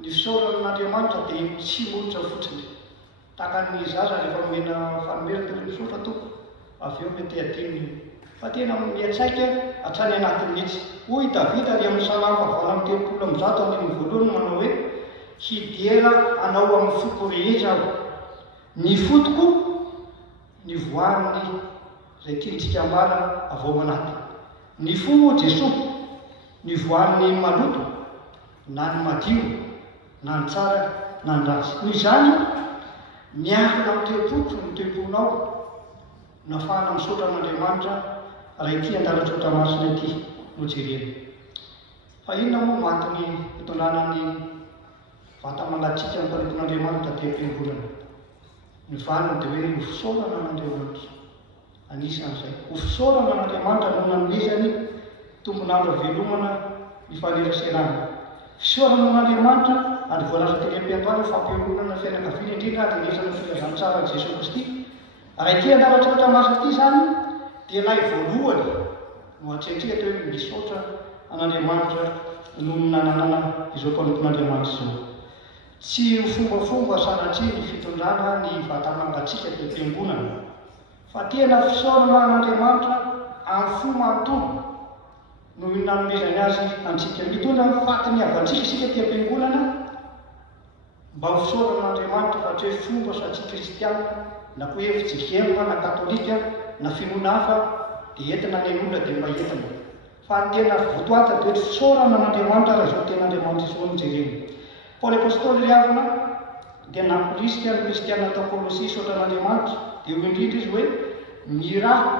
ny fisaorana an'Andriamanitra dia tsy molotra fotsiny. Tahaka ny zaza rehefa omena fanomezana dia misaotra toko, avy eo mety adinony. Fa tena miantsaika hatrany anatiny mihitsy. Hoy Davida ry amin'ny Salamo fahavalo amby 30:1 manao hoe hidera anao amin'ny foko rehetra aho. Ny fotoko ny voaniny izay tiantsika ambara avy ao anaty. Ny fo Jesosy, ny voaniny maloto, na ny madio, na ny tsara, na ny ratsy. Noho izany miankina amin'ny teopoko ny teoponao no ahafahana misaotra an'Andriamanitra raha ity andalatra oatra masina ity no jerena. Fa inona moa matiny hitondrana ny vata malatsika ny mparipon'Andriamanitra dia am-piangonana. Ny valiny dia hoe ho fisaorana an'Andriamanitra. Anisan'izay ho fisaorana an'Andriamanitra no nanomezany tombon'andro velomana ny faneraserana. Fisaorana an'Andriamanitra ary voalaza teny-piantoana fampiangonana fianakaviana indrindra dia resana filazantsara Jesosy Kristy. Raha ity andalatra oatra masina ity zany dia ilay voalohany no antsentsika teo hoe misaotra an'Andriamanitra no nananana izao mpanopon'Andriamanitra izao. Tsy ho fombafomba sanatria ny fitondrana ny vata mangatsika dia am-piangonana, fa tena fisaorana an'Andriamanitra amin'ny fo manontolo no nanomezany azy antsika. Mitondra ny fatiny avantsika isika ty am-piangonana mba ho fisaorana an'Andriamanitra fa tsy hoe fomba satria kristiana na koa efijekema na katolika na finoana hafa dia entina ny olona dia mba entina. Fa ny tena votoata dia fisaorana an'Andriamanitra raha izao tena Andriamanitra izao no jerena. Paoly apôstôly ry havana dia namporisika ny kristiana atao Kôlôsia hisaotra an'Andriamanitra dia ho indrindra izy hoe miraha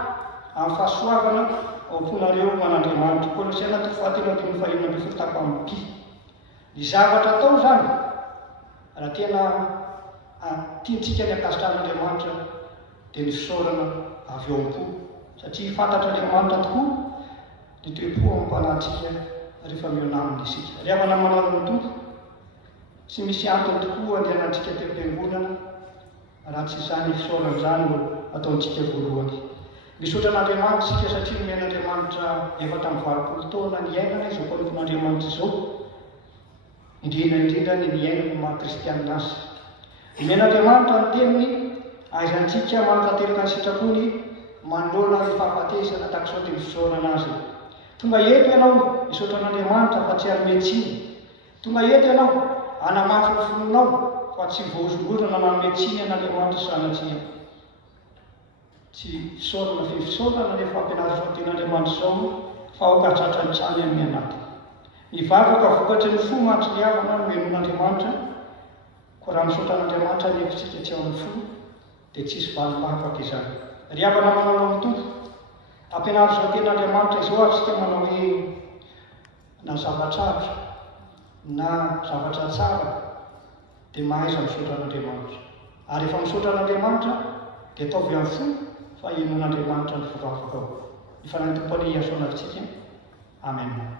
amin'ny fahasoavana ao am-ponareo an'Andriamanitra. Kôlôsiana 3:5 tapamby. Ny zavatra atao zany raha tena tiantsika ny akasitrah'Andriamanitra dia ny fisaorana avy ao am-po satria fantatra Andriamanitra tokoa ny toe-po am-panahintsika rehefa mionamina isika. Ry havana manao manontolo, tsy misy antony tokoa andehanantsika teo am-piangonana raha tsy izany fisaorana izany no ataontsika voalohany. Misaotra an'Andriamanitra isika satria nomena Andriamanitra efa tamin'ny 20 taona ny ainana izao mpanopon'Andriamanitra izao, indrindra ny miainana maha kristianina azy. Nomena Andriamanitra ny teniny aizantsika manatanteraka ny sitrapony manoloana ny fahafatesana tahak'izao dia fisaorana azy. Tonga eto ianao misaotra an'Andriamanitra fa tsy ary-metsiny. Tonga eto ianao hanamafy ny fononao fa tsy voahozongorona manome tsiny an'Andriamanitra sanatria. Tsy fisaorana fisaorana nefa fampianarana izao ten'Andriamanitra izao fa ho katratrany tsany amin'ny anatiny. Ivavaka vokatry ny fo matry ny havana no henon'Andriamanitra, koa raha misaotran'Andriamanitra ny hevitsika tsy ao amin'ny fo dia tsisy valopahapaka izany. Ry havana manao mitompo, ampianary izao tenin'Andriamanitra izao atsika manao hoe na zavatr'atra na zavatra tsara dia mahaiza misaotra an'Andriamanitra. Ary rehefa misaotra an'Andriamanitra dia ataovy amin'ny fo fa henon'Andriamanitra ny vivavaka ao. Ny fanahy Tompo any hiasoanavitsika. Amen.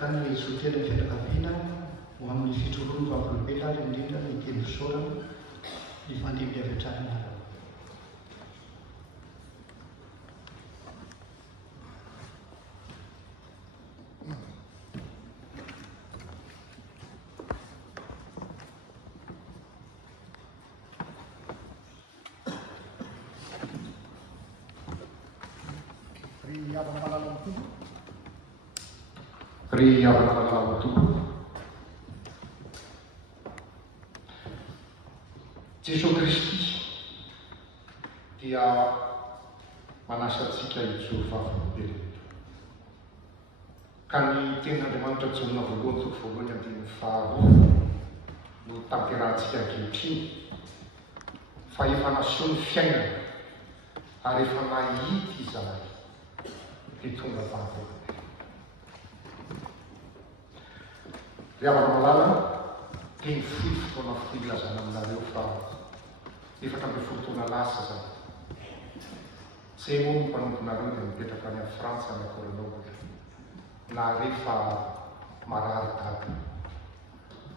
ka ny zotely ny fianakaviana ho amin'ny fitrolony vavolobela ary indrindra ny teny fisaorana ny fandimby avy atrarana. Ry havana malala tompo. Jesosy Kristy dia manasa antsika hijoro vavolobelona. Ka ny ten'Andriamanitra jonona voalohany toko voalohany andininy faharoa no tanterahantsika ankehitriny fa efa naseho ny fiainana ary efa nahity izahay dia tonga vavolobelona. Ry havana malala dia mifidy fotoana filazana aminareo fa efatra amby folo taona lasa zany. Zay moa ny mpanomponareo dia mipetraka any amin'ny Frantsa ny Grenoble na rehefa marary dada.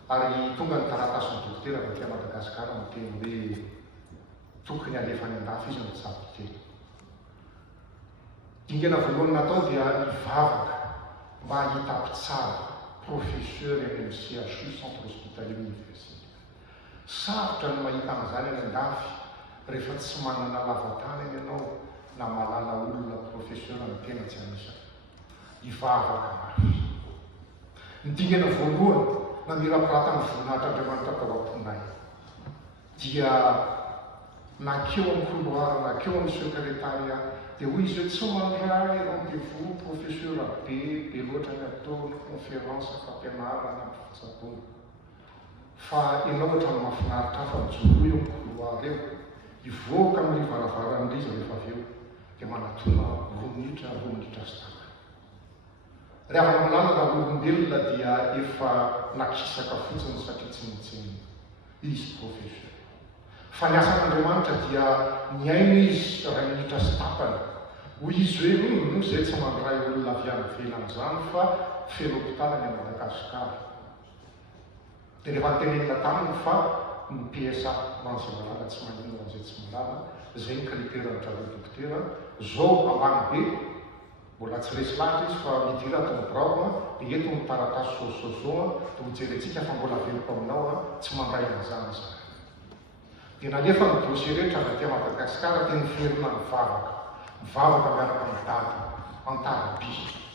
Ary tonga ny taratasy ny dokotera avy aty Madagasikara miteny hoe tokony alefany andafy izy ny tsaboteny. Dingana voalohany natao dia hivavaka mba hahita mpitsara professeur MMCHU Centre Hospitalier Universitaire. Sarotra ny mahita an'izany any andafy rehefa tsy manana lavatany ianao na malala olona professeur ny tena tsy anisa. Hivavaka mafy. Ny dingana voalohany na mirapiratany voninahitran'Andriamanitra tao am-ponay dia nakeo amin'ny couloir, nakeo amin'ny secrétariat dia hoy izy hoe tsy mandray rendez-vous professeur be loatra ny ataony conférence fampianarana fitsaboana. Fa ianao ohatrany mahafinaritra fa mijoro eo amin'ny couloir eo, hivoaka amin'ny varavaran'izy rehefa avy eo dia manatona roa minitra sy tapany. Ry havana malala na olombelona dia efa nakisaka fotsiny satria tsy mitseny izy professeur. Fa ny asan'Andriamanitra dia miaina izy ray minitra sy tapany. Hoy izy hoe zay tsy mandray olona avy any ivelan'izany fa feno hôpitaly any Madagasikara. Dia rehefa tenenina taminy fa ny PSA manzay malala tsy manino an'izay tsy malala, zay ny critère ny dokotera, zao ambany be, mbola tsy resy lahatra izy fa midira atao braoma, dia eto ny taratasy sosozoa, dia hojerentsika fa mbola veloko aminao tsy mandray an'izany zany. Dia nalefa ny dossier rehetra avy aty Madagasikara dia niverina mivavaka miaraka amin'ny dada, an-tariby,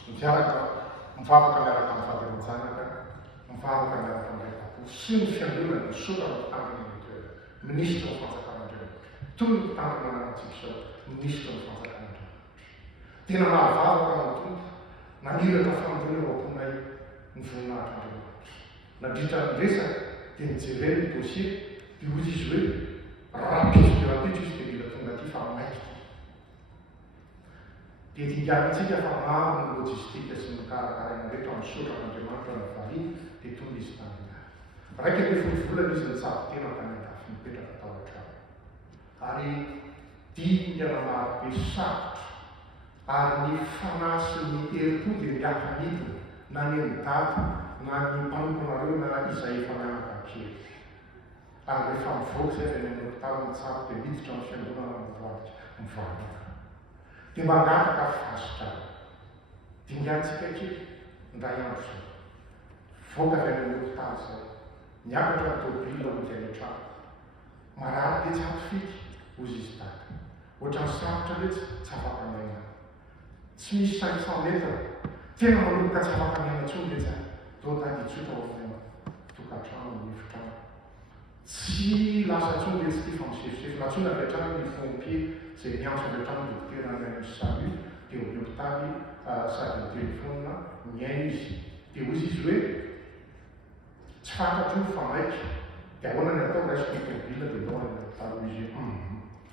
mivavaka miaraka amin'ny vady aman-janaka, mivavaka miaraka amin'ny raitako, sy ny fiangonana ny sorana mpitandrina ny toerana, ministre ny fanjakan'Andriamanitra, toy ny mpitandrina anantsika ministre ny fanjakan'Andriamanitra. Tena mahavavaka ny tompo, naniraka fandroana ao am-ponay ny voninahitran'Andriamanitra. Nandritra ny resaka dia nijereny ny dossier dia hoy izy hoe rapiditra izy dia mila tonga aty fa maiky. Dia tingarantsika fa maro ny logistika sy ny karakaraina rehetra amin'ny sotran'Andriamanitra ny vary dia tonga izy tamina. Raika ny folo volana izy nitsabo tena tany andafy mipetraka tao an-trano. Ary dingana marobe sarotra ary ny fanahy sy ny herim-po dia miaka-midina na ny dada na ny mpanomponareo na izay efa mianaka kely. Ary rehefa mivoaka zay any amin'ny hôpitaly mitsabo dia miditra amin'ny fiangonana mivavaka. Dia mangataka fasitra. Dingantsika kely ndray andro zay. Voaka avy any amin'ny hôpitaly zay. Niakatra ny tômôbila ho dia an-trano. Marary dia tsy hampifidy hozy izy dada. Ohatran'ny sarotra rehetra tsy afaka miaina. Tsy misy 500 metra. Tena manomboka tsy afaka miaina intsony dia tsy dao dady hitsotra ao amin'ny tokantrano ny efitrano. Tsy lasa intsony dia tsy tia fa misefisefy. Na intsony avy hatrany ny pompier zay miantso avy hatrany ny dokotera any amin'ny salut dia amin'ny hôpitaly sady ny telefona miaina izy. Dia hozy izy hoe tsy fantatro fa maiky. Dia ahoana ny atao raisiko ny tômôbila dia ndao any hôpitaly izy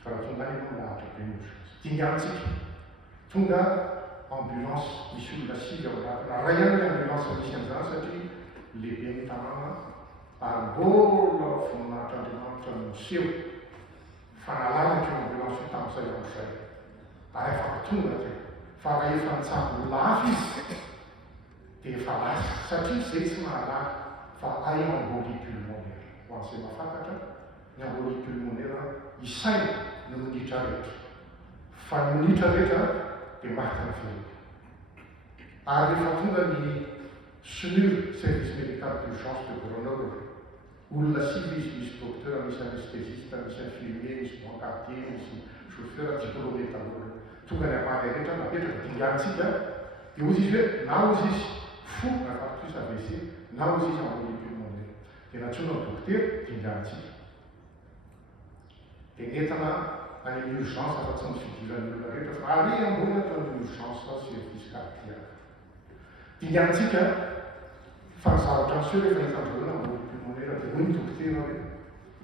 ka raha tonga any efa lahatra be ny dingantsika. Tonga ambulance misy olona 6 ao anatiny. Ray ihany ny ambulance misy an'izany satria lehibe ny tanàna ary mbola voninahitran'Andriamanitra no miseho fa nalalaka io ambulance io tamin'izay amin'izay. Ary efa tonga dia fa raha efa nitsabo lafy izy dia efa lasa satria izay tsy mahalala fa ay embolie pulmonaire ho an'izay mahafantatra ny embolie pulmonaire isaina no minitra rehetra fa ny minitra rehetra dia maty ny velona ary rehefa tonga ny SMUR service médical d'urgence de Grenoble olona sivy izy misy docteur misy anesthésiste misy infirmier misy brancardier misy chauffeur diplômé daholo tonga ny amany rehetra napetraka dingantsika dia ozy izy hoe na ozy izy fo na infarctus AVC na ozy izy embolie pulmonaire dia natsoina ny docteur dingantsika dia entana any amin'ny urgence fa tsy mifidiran'ny olona rehetra fa ary ambony atao amin'ny urgence service cardiaque dingantsika fa nizarotra ny seo rehefa hitandrona embolie pulmonaire dia hoy ny docteur hoe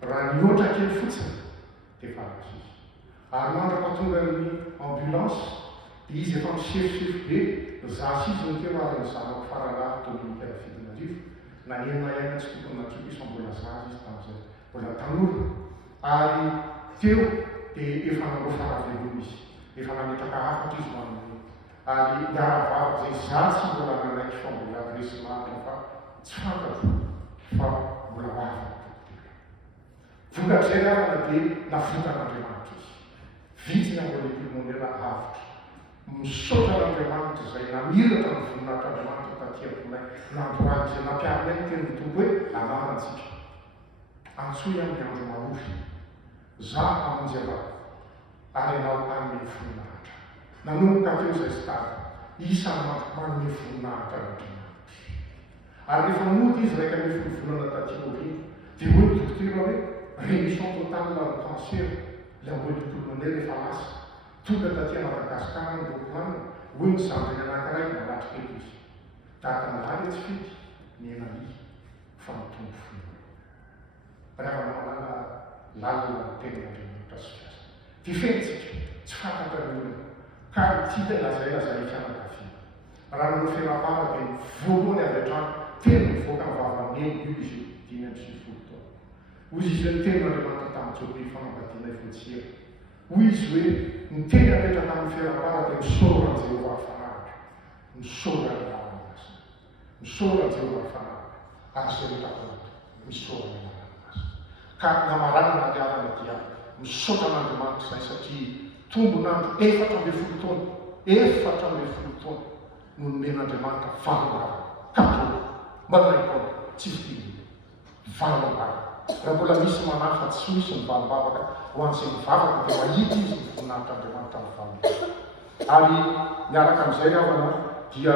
raha nioatra kely fotsiny dia fa azy izy ary mandraka tonga ny ambulance dia izy efa misefosefo be zasy izy ny teo ary ny zanako faralafy Dominique Arafidinarivo na enina iaina tsy tokony natroko izy fa mbola zazy izy tamin'izay mbola tanora ary teo dia efa nanao faravelona izy efa nametraka hafatra izy manony ary miaravava zay zatsy mbola nanaiky fa mbola adresemary fa tsy fantatro fa mbola mavana vokatrizay arana dia navotan'Andriamanitra izy vitsy ny embolie pulmonaire avitra misaotra n'Andriamanitra izay namiratra ny voninahitran'Andriamanitra taty aminay nandroany izay nampiarina ny tenin'ny tompo hoe anarantsika antsoy amin'ny andro marofy za amonjy ary ianao anome voninahitra nanomboka teo izay sy tady isan'andro manome voninahitra n'Andriamanitra ary rehefa mody izy raika ame folovolana taty aoriana dia hoy ny docteur hoe rémission totale la cancer l'embolie pulmonaire efa lasa tonga taty Madagasikara ny lokoany hoy ny zandriny anankiray malatrika eto izy datan'alaly tsy fety ny enali fa mitombo fona raha manala lalina ny tenin'Andriamanitra sy fiasa tifentsika tsy fantatra ny olona ka tia lazay fianakaviana raha nanao fiarahana dia ny voalohany avy hatrany tena mivoaka mivavameny io izy dimy amby sivifolo taona ozy izy hoe ny tenin'Andriamanitra tamin'ny Jobily fanambadiana voatsera hoy izy hoe ny teny apetraka amin'ny fiarahana dia misaora ny Jehova fanaritra misaora ny lalana misaora ny Jehova fanaritra ary zay rehetrakonata misaora ny lalana ka namarana natiavana dia misaotra n'Andriamanitra izay satria tombonandro efatra amby folo taona no nomen'Andriamanitra valombarana katolo malaikona tsy fitiny valombarana raha mbola misy manahy fa tsy misy ny valombavaka ho an'izay mivavaka dia mahita izy ny voninahitran'Andriamanitra ny valombarana ary miaraka amin'izay avana dia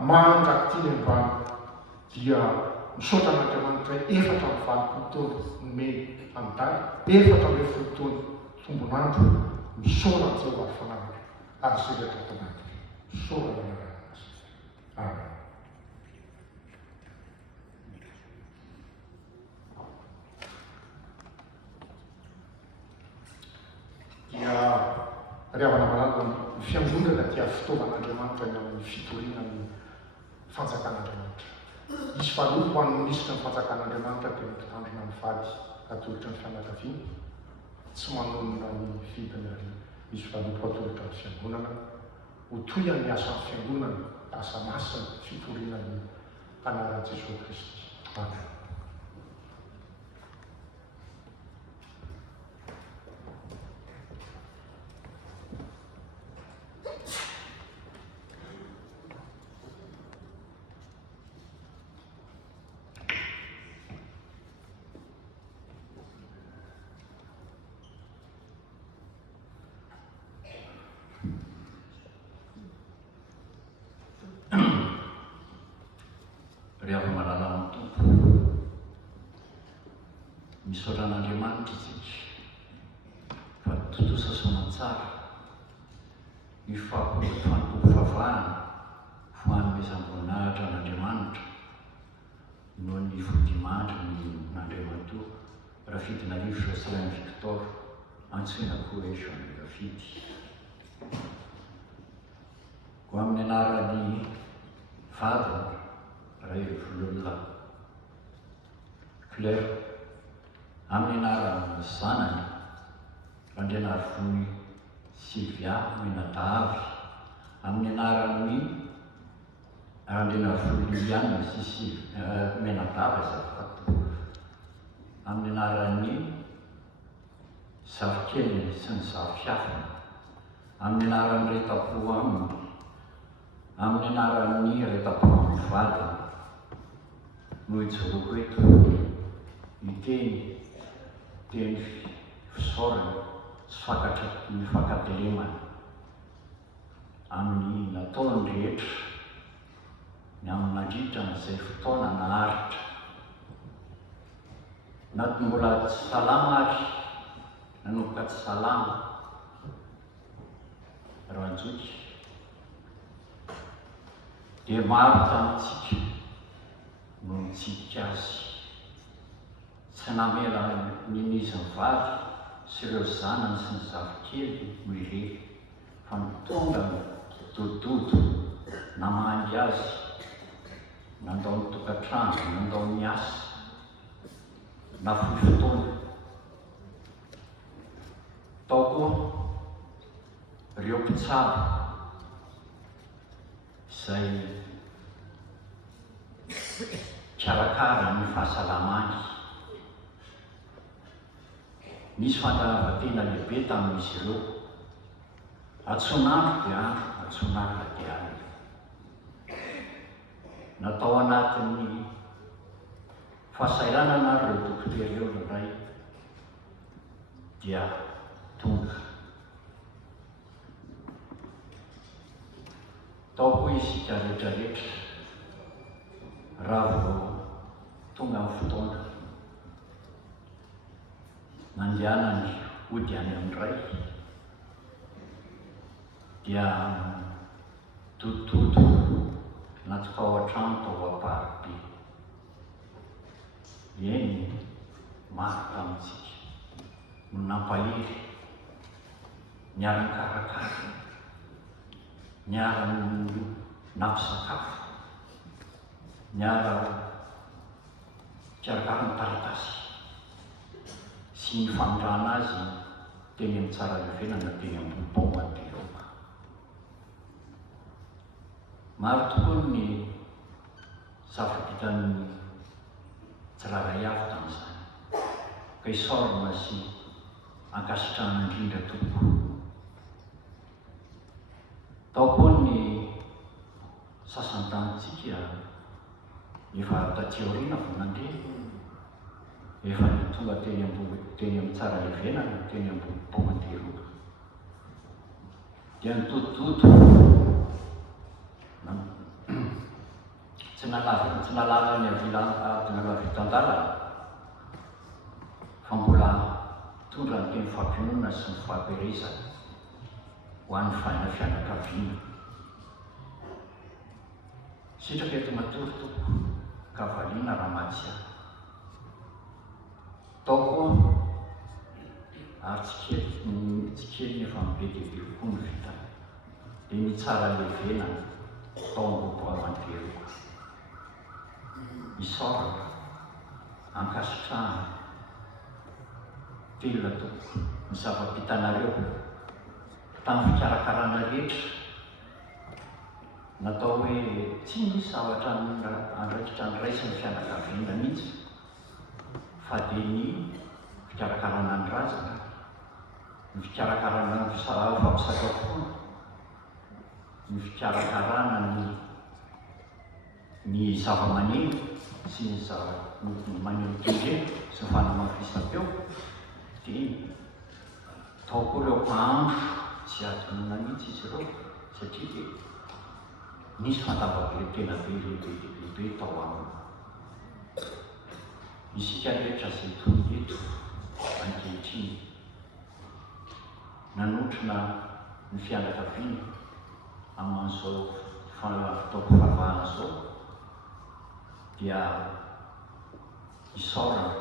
mandraky ty ny ambany dia misaotra n'Andriamanitra efatra amin'ny valopolo taona nomeny amin'ny dady efatra amby folo taona tombonandro misaora ny Jehova fanaritra ary zay rehetra tanaty misaora ny anarana azy amen. Dia rehavana manaraka ny fiangonana dia fitaovan'Andriamanitra ny amin'ny fitoriana ny fanjakan'Andriamanitra. Izy faloha ho an'ny minisitra ny fanjakan'Andriamanitra dia mitandrina ny vady atolotra ny fianakaviana tsy manonona ny vidiny ary izy faloha atolotra ny fiangonana ho toy amin'ny asan'ny fiangonana asa masina fitoriana ny anaran'i Jesosy Kristy. Amen. Rehefa malala amin'ny tompo misaotra n'Andriamanitra isika fa totosa soamantsara mifampifavahana ho hanomezam-boninahitra n'Andriamanitra noho ny fodimandry n'Andriamatoa Rafidinarivo Jocelyn Victor antsoina Croation Rafidy ho amin'ny anaran'ny vadiny Ray Vololona Claire amin'ny anaran'ny zanany Andrianarivony Sylvia Menadavy amin'ny anaran'ny Andrena Foliana sisy menadava zavato amin'ny anaran'ny zavikely sy ny zaviafina, amin'ny anaran'ny retapo aminy, amin'ny anaran'ny retapo amin'ny vadiny no ijoroko eto miteny teny fisaorana sy fakatelemana amin'ny nataony rehetra ny amin'ny nandritra n'izay fotoana naharitra. Na mbola tsy salama ary nanomboka tsy salama raha anjoky dia maro tamintsika no mitsidika azy, tsy namela ninizy ny vady sy ireo zanany sy ny zavikely no irery fa nitonga dododo namangy azy, nandao ny tokantrano, nandao ny asa, nafoy fotoana. Tao koa ireo mpitsabo izay karakara ny fahasalamany. Misy fandahavatena lehibe tamin'izy ireo, atsonandro dia andro, atsonarina dia andro. Natao anatin'ny fahasahiranana ireo dokotera ireo iray dia tonga. Tao koa isika rehetrarehetra raha vao tonga amin'ny fotoana mandehanany ody any amin'ray dia dododo natsoka ao an-trano tao am-paribe. Eny maro tamintsika no nampahery niara-nikarakara, niara-nampisakafo, niara-karakara ny taratasy sy ny fanondrana azy teny amin'ny tsara levenana teny amin'ny baumateloka. Maro tokoa ny zava-bitan'ny tsiraray avy tamin'izany ka isaorana sy ankasitrahana indrindra tokoa. Tao koa ny sasany tamintsika efa taty aoriana vao nandeha, efa tonga teny amin'ny tsara levenana, teny ambony baumateloka dia nidododo tsy nalala ny vitan-dalana fa mbola tondra ny teny fampionona sy ny fahampiarezana ho an'ny fianakaviana. Sitraka eto matory toko ka valiana raha matsy ahy. Tao koa ary tsy kely nefa be dia be kokoa ny vita dia ny tsara levenana tao am-baumateloka. Isaorana, ankasitrahana, telona toko ny zava-bitanareo tamin'ny fikarakarana rehetra. Natao hoe tsy misy zavatra andraikitra ny ray sy ny fianakaviana mihitsy fa dia ny fikarakarana ny razana, ny fikarakarana ny fampisakafoana, ny fikarakarana ny zava-maneno sy ny maneno tendrena sy ny fanamafisam-peo dia tao koa ireo mpahandro tsy adonina mihitsy izy ireo satria dia nisy fandava-be tena be lehibe tao aminy. Isika rehetra izay tonga eto ankehitriny nanotrona ny fianakaviana amin'izao fitaovam-pivavahana izao dia isaorana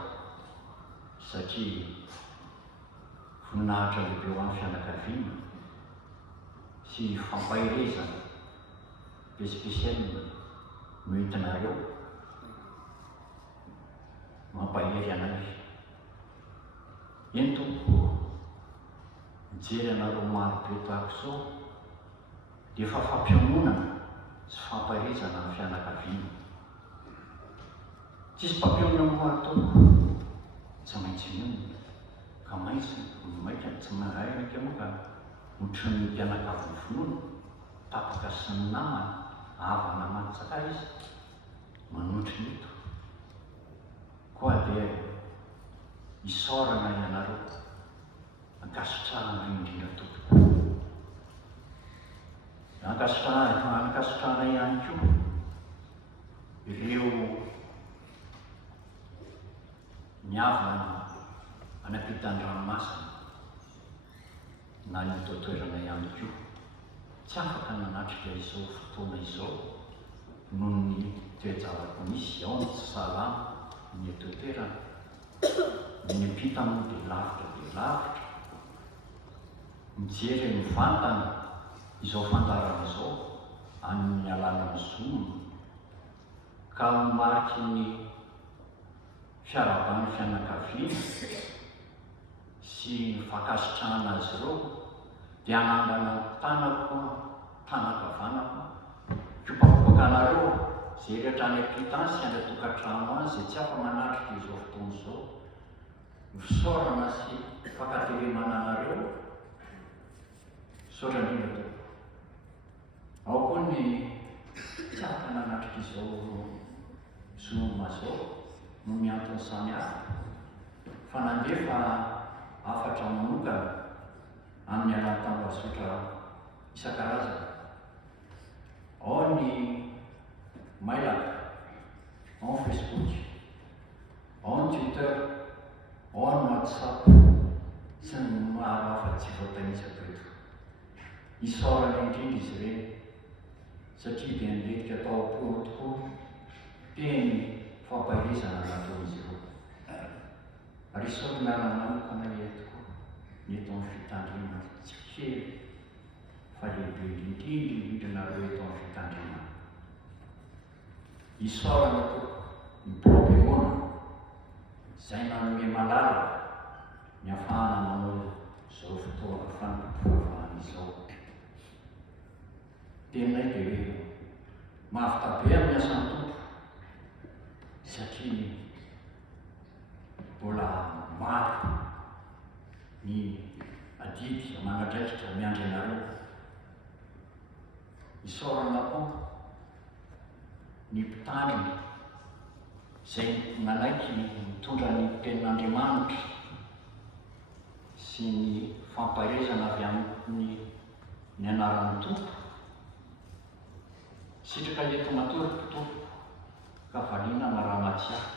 satria voninahitra lehibe ho an'ny fianakaviana sy fampahirezana spesialy no hitinareo mampahery anay. Eny tompo mijery anareo maro be tahaka izao dia efa fampiononana sy fampahirizana amin'ny fianakaviana. Tsisy mpampiona moa ataoko tsy maintsy mionona ka maintsy maika tsy mahairaka moa ka ohatry ny mpianakavy finoana tapaka sy ny namana havana mantsaka izy manotry nito koa dia isaorana ianareo ankasitrahana indrindra tompoko. Ankasitrahana ihany koa ireo miavana anampitan-dranomasina na ny totoerana ihany koa tsy afaka nanatrika izao fotoana izao noho ny toejavako misy ao ny tsy salama ny totoerana ny mpita moa dia lavitra mijery mivantana izao fandarana izao amin'ny alalany Zoom ka mariky ny fiarabany fianakaviana sy ny fakasitrahana azy ireo dia anangana tanako tanakavanako kopakopakanareo zay rehetra any ampitany sy any atokantrano any zay tsy afa manatrika izao fotoana izao misaorana sy fakatelemana anareo saotra indrindra to ao koa ny tsy afaka nanatrika izao Zoom zao no miantony samihafa fa nandefa afatra manokana amin'ny alan-tambazotra isan-karazana. Ao ny mailaka, ao ny Facebook, ao ny Twitter, ao ny WhatsApp sy ny maro hafa tsy voatanisako eto. Isaorana indrindra izy ireny satria dia nendrika atao amporo tokoa teny fampahirizana natao izy ireo. Ary isaorana manokana etiko ny eto amin'ny fitandrina tsy kely fa lehibe indrindra nareo eto amin'ny fitandrina. Isaorana tokoa ny blobeona izay nanome malalaka ny ahafahana manao izao fotoana fanovana izao. Tena dia hoe mahavita be amin'ny asan'ny tompo satria mbola maro ny adidy manadraikitra miandry anareo. Isaorana koa ny mpitandrina izay manaiky mitondra ny tenin'Andriamanitra sy ny fampahirizana avy amin'ny anaran'ny tompo. Sitraka eto matory tompo ka valiana na raha matsiaka.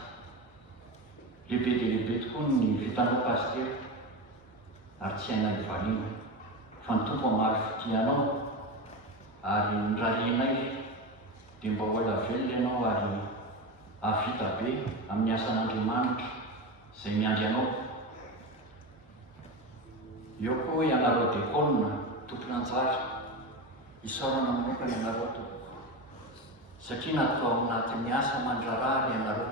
Lehibe dia lehibe tokoa ny vitanoka azy teo ary tsy hainay valiana fa ny tompo amary fitianao ary nirarianay dia mba hoala velona ianao ary avita be amin'ny asan'Andriamanitra izay miandry anao. Eo koa ianareo diakona tompony anjara isaorana manokana ianareo tompoko satria natao anatin'ny asa mandrarary ianareo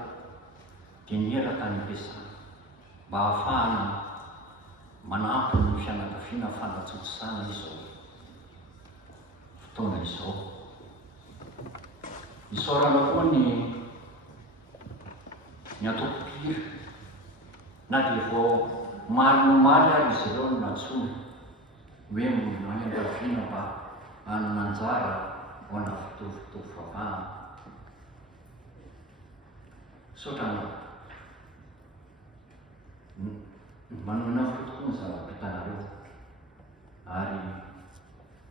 dia nieraka ny ampiasana mba ahafahana manampy ny fianakaviana fanatsotsana izao fotoana izao. Isaorana koa ny atoko-pira na dia vao maly no maly ary izy ireo no natsoina hoe manengaviana mba hanana anjara ho ana fitovitovy vavahana. Saotrana manona fotokoa ny zava-pitanareo ary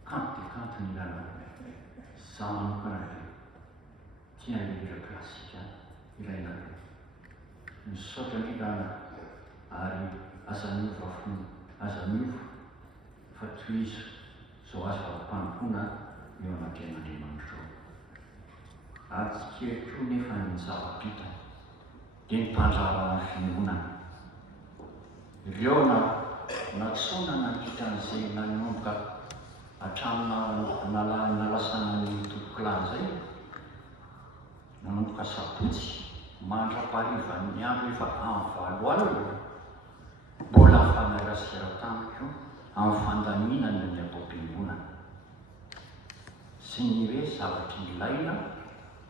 kanto dia kanto ny ilanareo. Zaho manokana dia tia ny hira klasika ilainareo. Misaotra indrindra ary aza miova fony aza miova fa toy izy zao azo valim-panompoana eo anatrehan'Andriamanitra ao. Ary tsy keliko nefa ny zava-bitany dia ny mpandrara ny finoanana. Ireo natsoina nankitan'izay nanomboka hatramina nalasana ny tompokilany izay nanomboka sabotsy mandra-pariva ny andro efa amin'ny 7 alina mbola mifanarasera tamiko amin'ny fandaminana ny atao-piangonana. sy ny hoe zavatra ilaina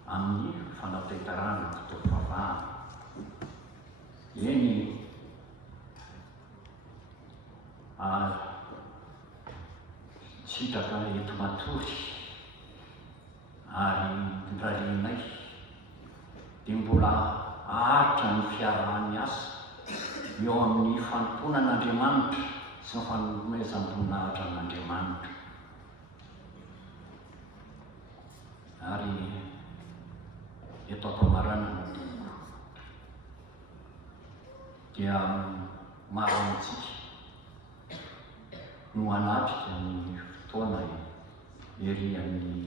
amin'ny fanatetarana fotoam-pavahana. Eny sitraka eto matory ary ndrarinay dia mbola ahatra ny fiarahan'ny asa eo amin'ny fanomponan'Andriamanitra sy ny fanomezam-boninahitra an'Andriamanitra. Ary eto am-pamaranana dia maro amintsika no anatrika ny fotoana ery amin'ny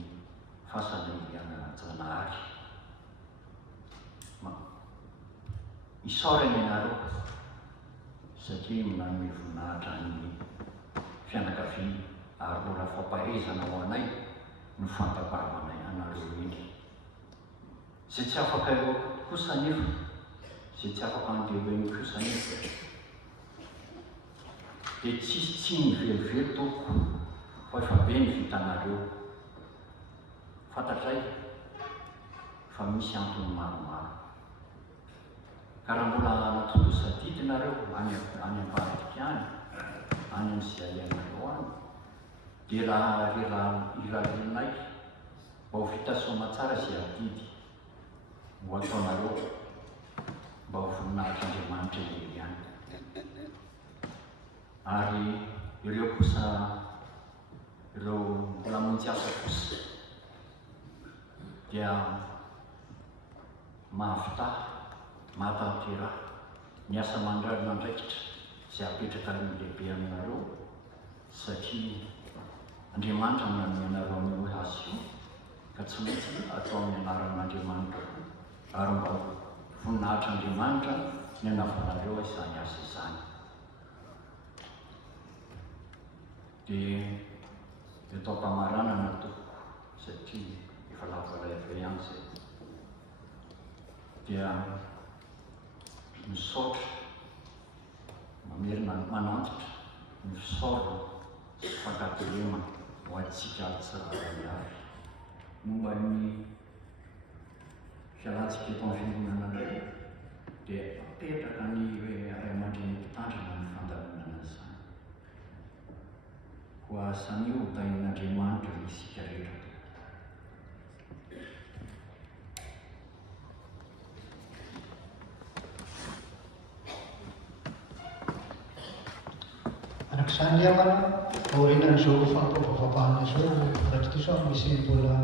fahasalamana Janahary. Isaorana ianareo satria manome voninahitra ny fianakaviana ary mbola fampahezana ho anay no fantapahanay anareo eny. Zay tsy afaka eo kosa nefa, zay tsy afaka andeha eny kosa nefa, dia tsisy tsy mivelively toko fa efa be ny vitanareo. Fantatray fa misy antony maromaro. Ka raha mbola anatoto-safidy nareo any ambadika any amin'izay ianareo any, dia raha irarinay mba ho vita soamantsara izay adidy ho ataonareo mba ho voninahitr'Andriamanitra irery ihany. Ary ireo kosa ireo mbola monjy asa kosa dia mahavita mahatantera ny asa mandraikitra izay apetraka ny lehibe aminareo, satria Andriamanitra manome anareo amin'ny asa io ka tsy maintsy atao amin'ny anaran'Andriamanitra ary mba voninahitr'Andriamanitra ny hanaovanareo izany asa izany. Dia eto am-pamaranana tompoko satria efa lavalava ihany zay, dia misaotra mamerina manantitra ny fisaorana sy fankatelemana ho antsika tsirairay avy momba ny fialantsika eto amin'ny fiangonana indray, dia apetraka ny hoe Ray aman-dreny mpitandrina ny fandaminana izany ho asany io tain'Andriamanitra isika rehetra. Arak'izany iamana aorinan'izao fampavavahana izao raha toy sao misy mbola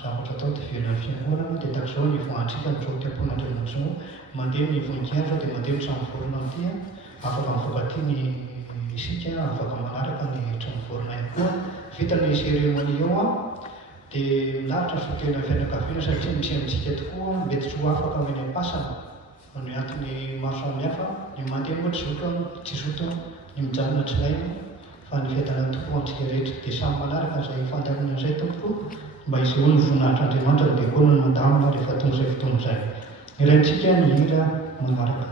zavatra atao dia velan'ny fiangonana dia tak'izao ny voantsika n'izao tempon'Andriamanitra izao mandeha ny voninahitra dia mandeha ny trano vorona amin'ity afaka mivoaka aty ny isika afaka manaraka ny trano vorona ihany koa. Vita ny seremonia eo dia milaritra ny fotena fianakaviana satria misy amintsika tokoa mety tsy ho afaka amin'ny am-pasana ny antony maro samihafa, ny mandeha moa tsy zotona, ny mijanona tsy laina, fa ny fiadanany tompoko amintsika rehetra dia samy manaraka izay fandaminana izay tompoko mba izy eo ny voninahitr'Andriamanitra dia koa no mandamina rehefa tonga izay fotoana izay. Iraintsika ny hira manaraka.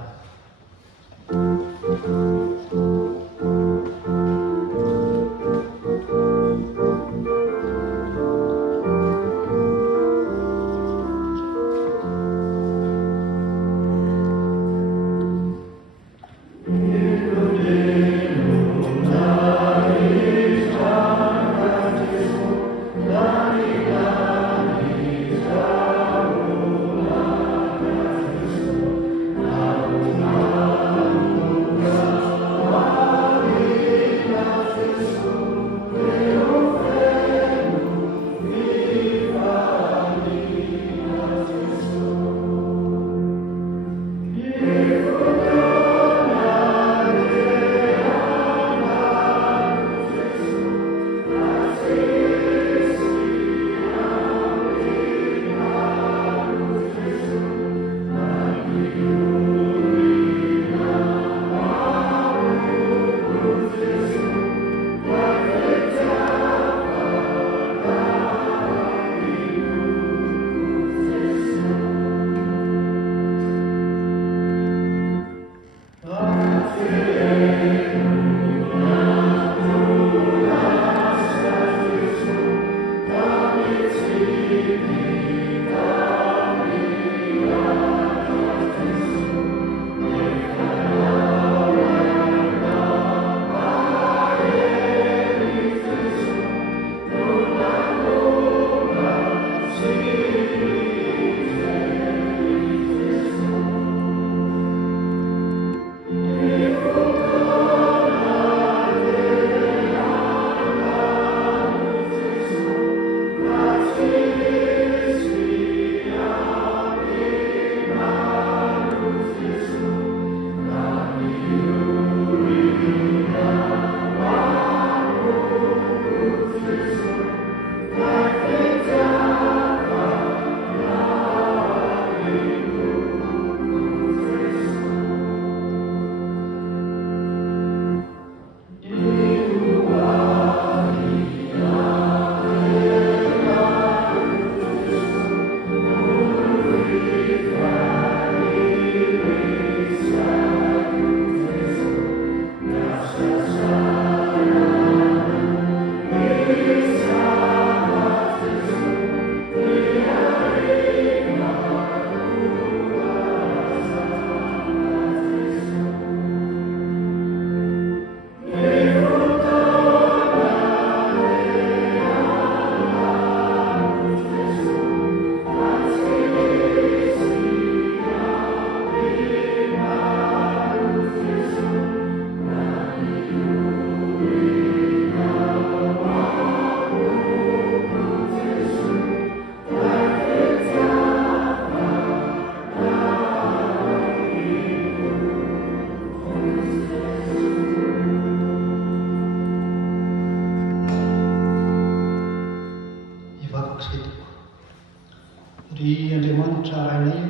ry Andriamanitra rainay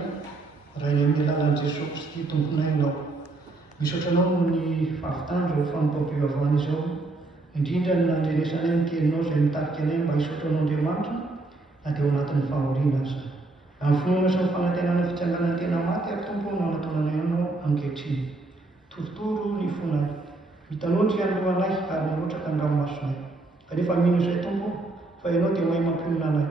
rainay amin'ny alalan'i Jesosy Kristy tomponay ianao. Misaotranao ny fahavitanjo fampampihavahana izao, indrindra ny nandrenesanay ny teninao izay mitarika anay mba hisaotranao Andriamanitra na dia ao anatin'ny fahoriana aza. Amin'ny finoana sy ny fanantenana fitsanganan'ny tena maty ary tompo no anataonanay ianao ankehitriny. Torotoro ny fonay, mitanotry androanay ary narotraka ny ranomasonay. Kanefa mino izay tompo fa ianao dia mahay mampionona anay.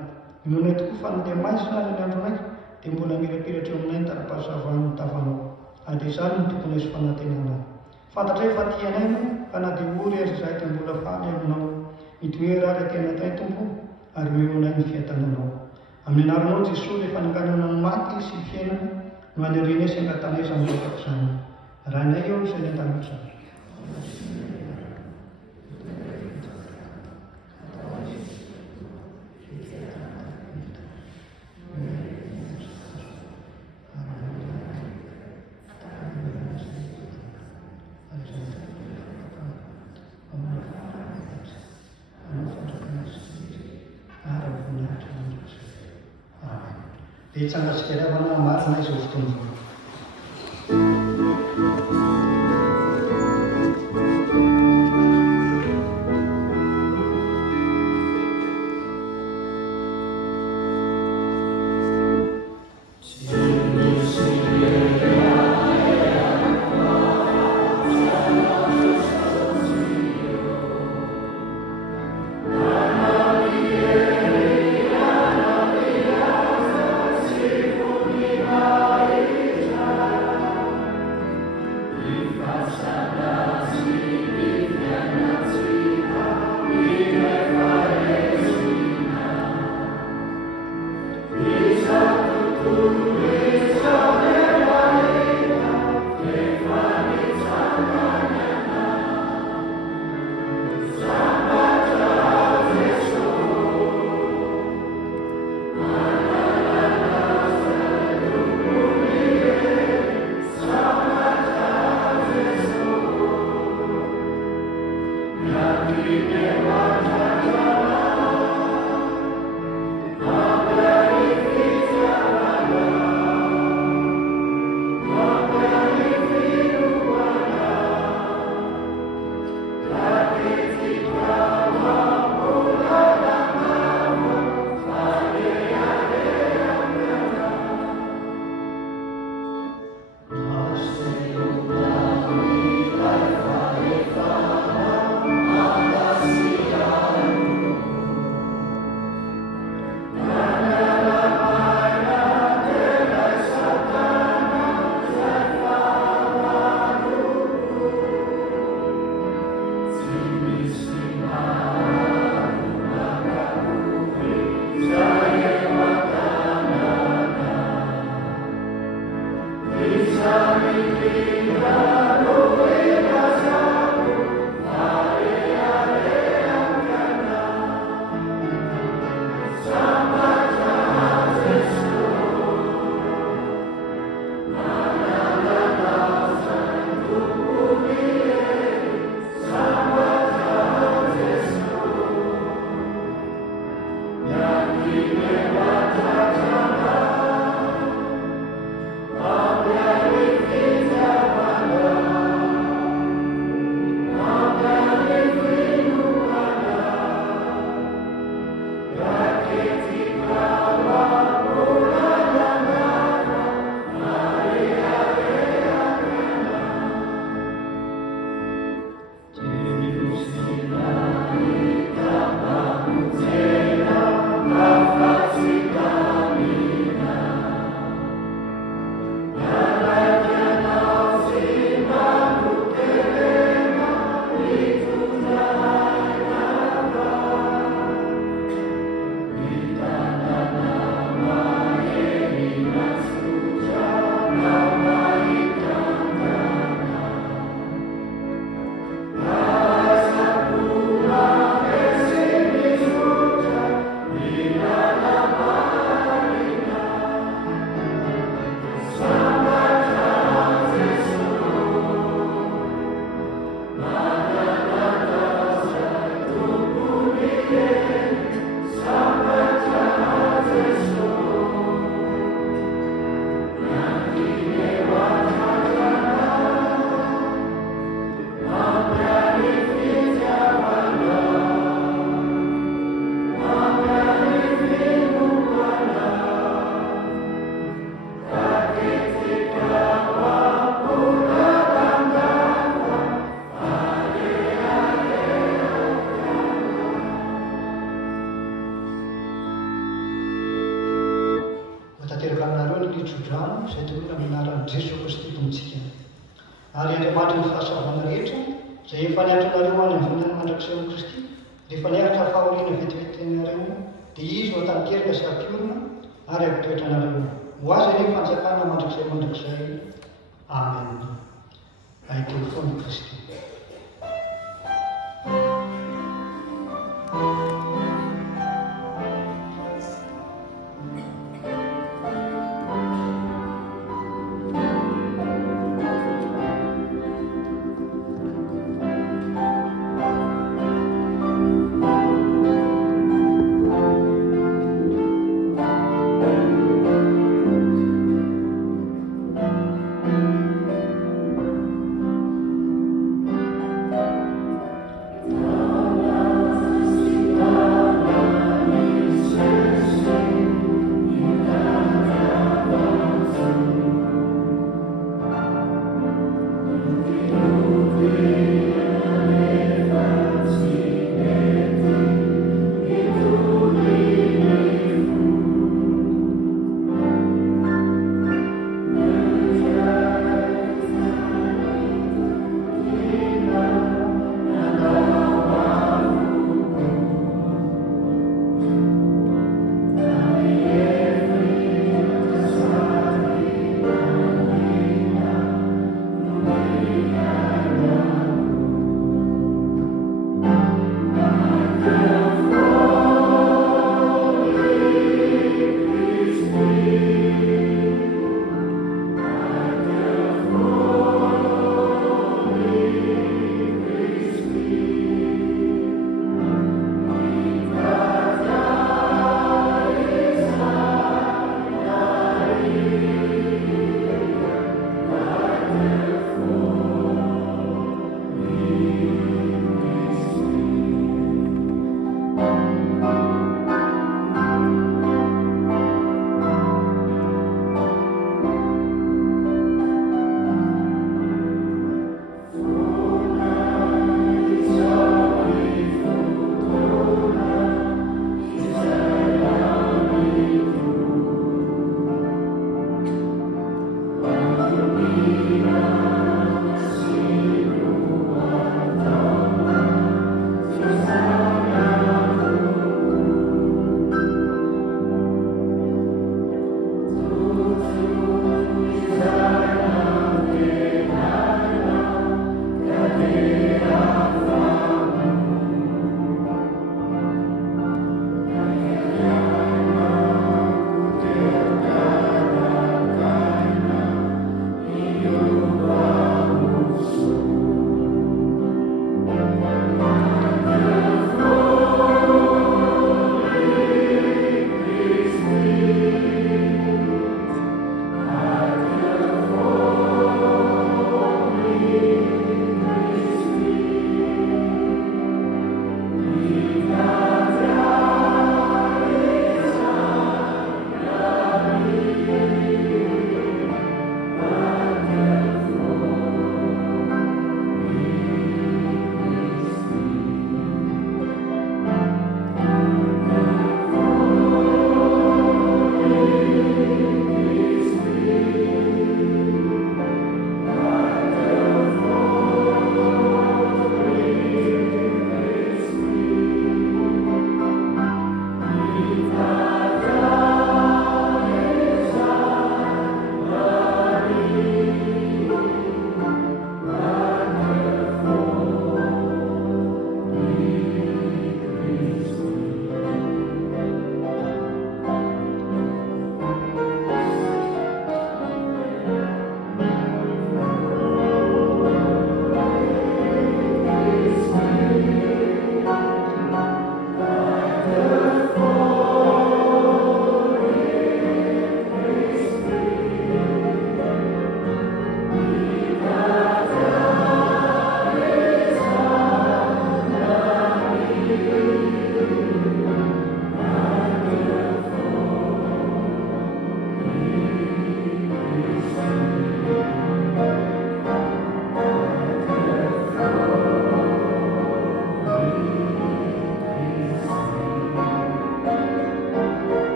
Minonay tokoa fa na dia maizina aza ny andronay dia mbola mirapiratra eo aminay ny tari-pahasavan'ny tavanao. Ary dia izany ny tomponay sy fanantenanay. Fantatray fa tianay fa na dia ory aza izahay dia mbola faly aminao. Mitoera ary aty anatay tompo ary meo anay ny fiatananao. Amin'ny anaranao Jesosy rehefa nanganana ny maty sy fiainana no anirianay sy angatanay izany resaka izany. Rainay eo izay ny an-danitra. Dia hitsangatsikaravana marina izao fotoana izao. Amen. izay toloana amin'ny anaran'i Jesosy Kristy tomontsika. Ary Andriamanitra ny fahasoavana rehetra izay efa niatronareo any amin'ny voninany mandrakizay amin'i Kristy, rehefa niaritra fahoriana vetivetianareo, dia izy no tanteraka sy ampiorina ary ampitoetra anareo. Ho azy ny fanjakana mandrakizay. Amen. Aiteo foana Kristy.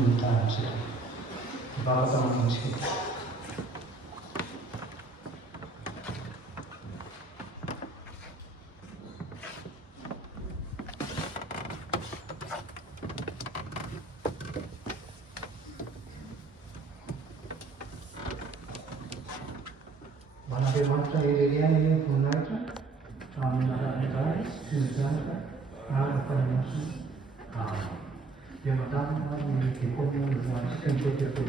sementara sudah dibawa sama musik. Mana mata area ini mulai kami ada sejarah apa masuk. Dia datang kami kemudian melakukan kegiatan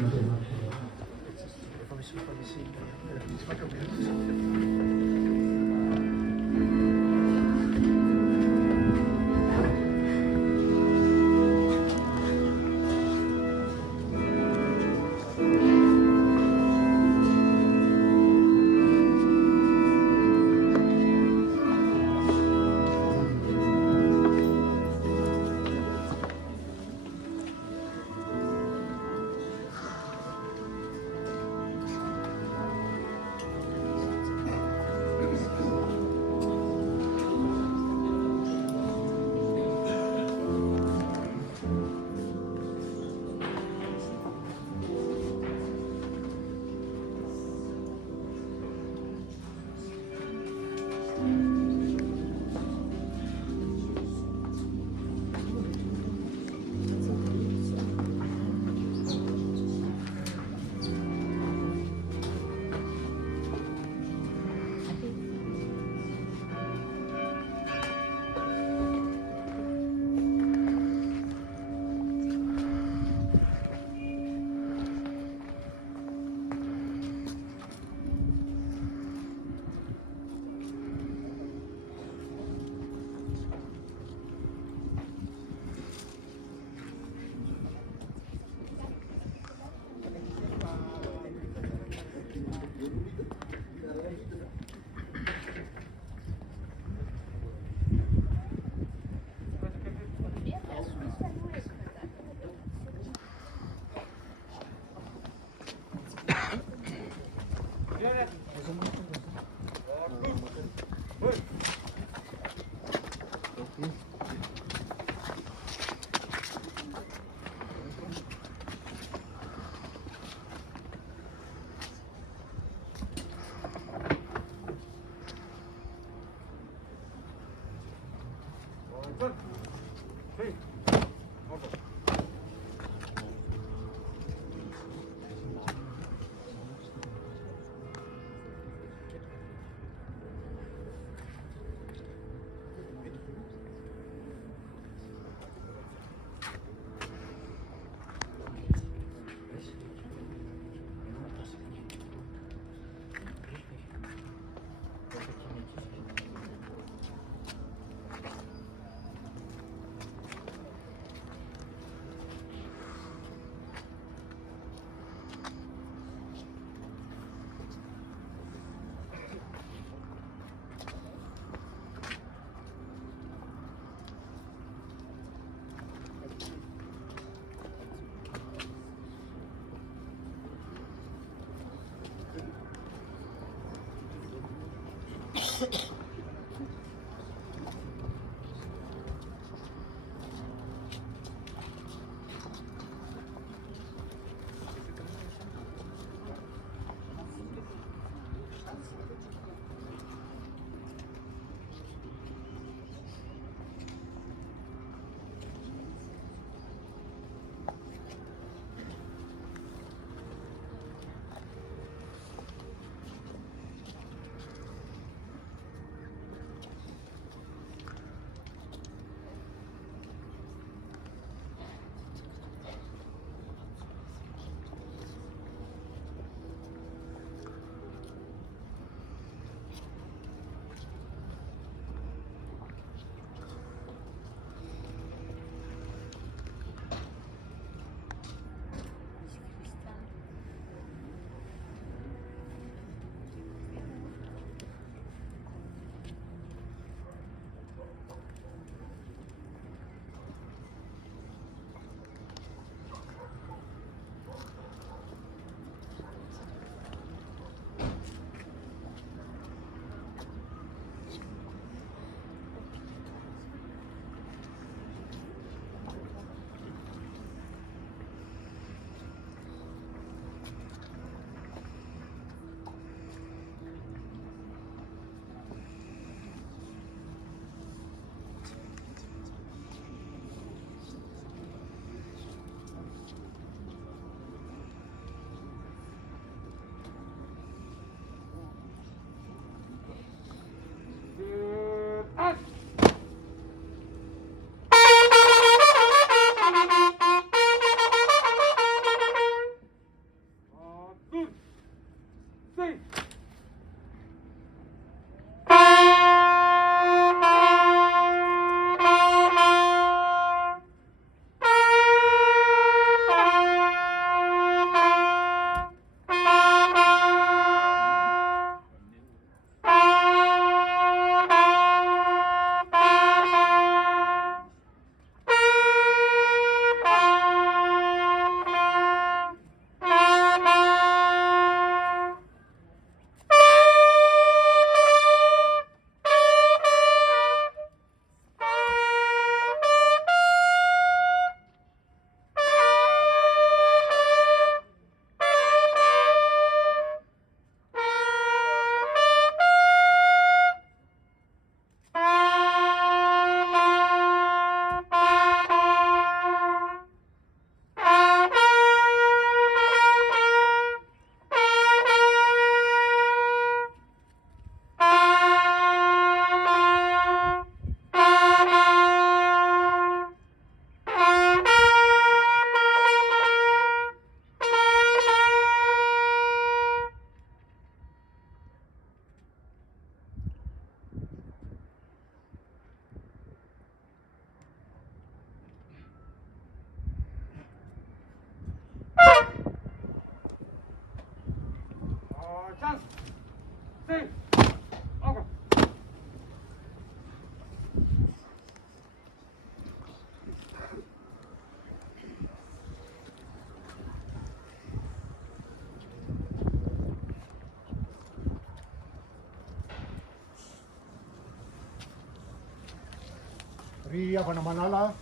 Ry avana manala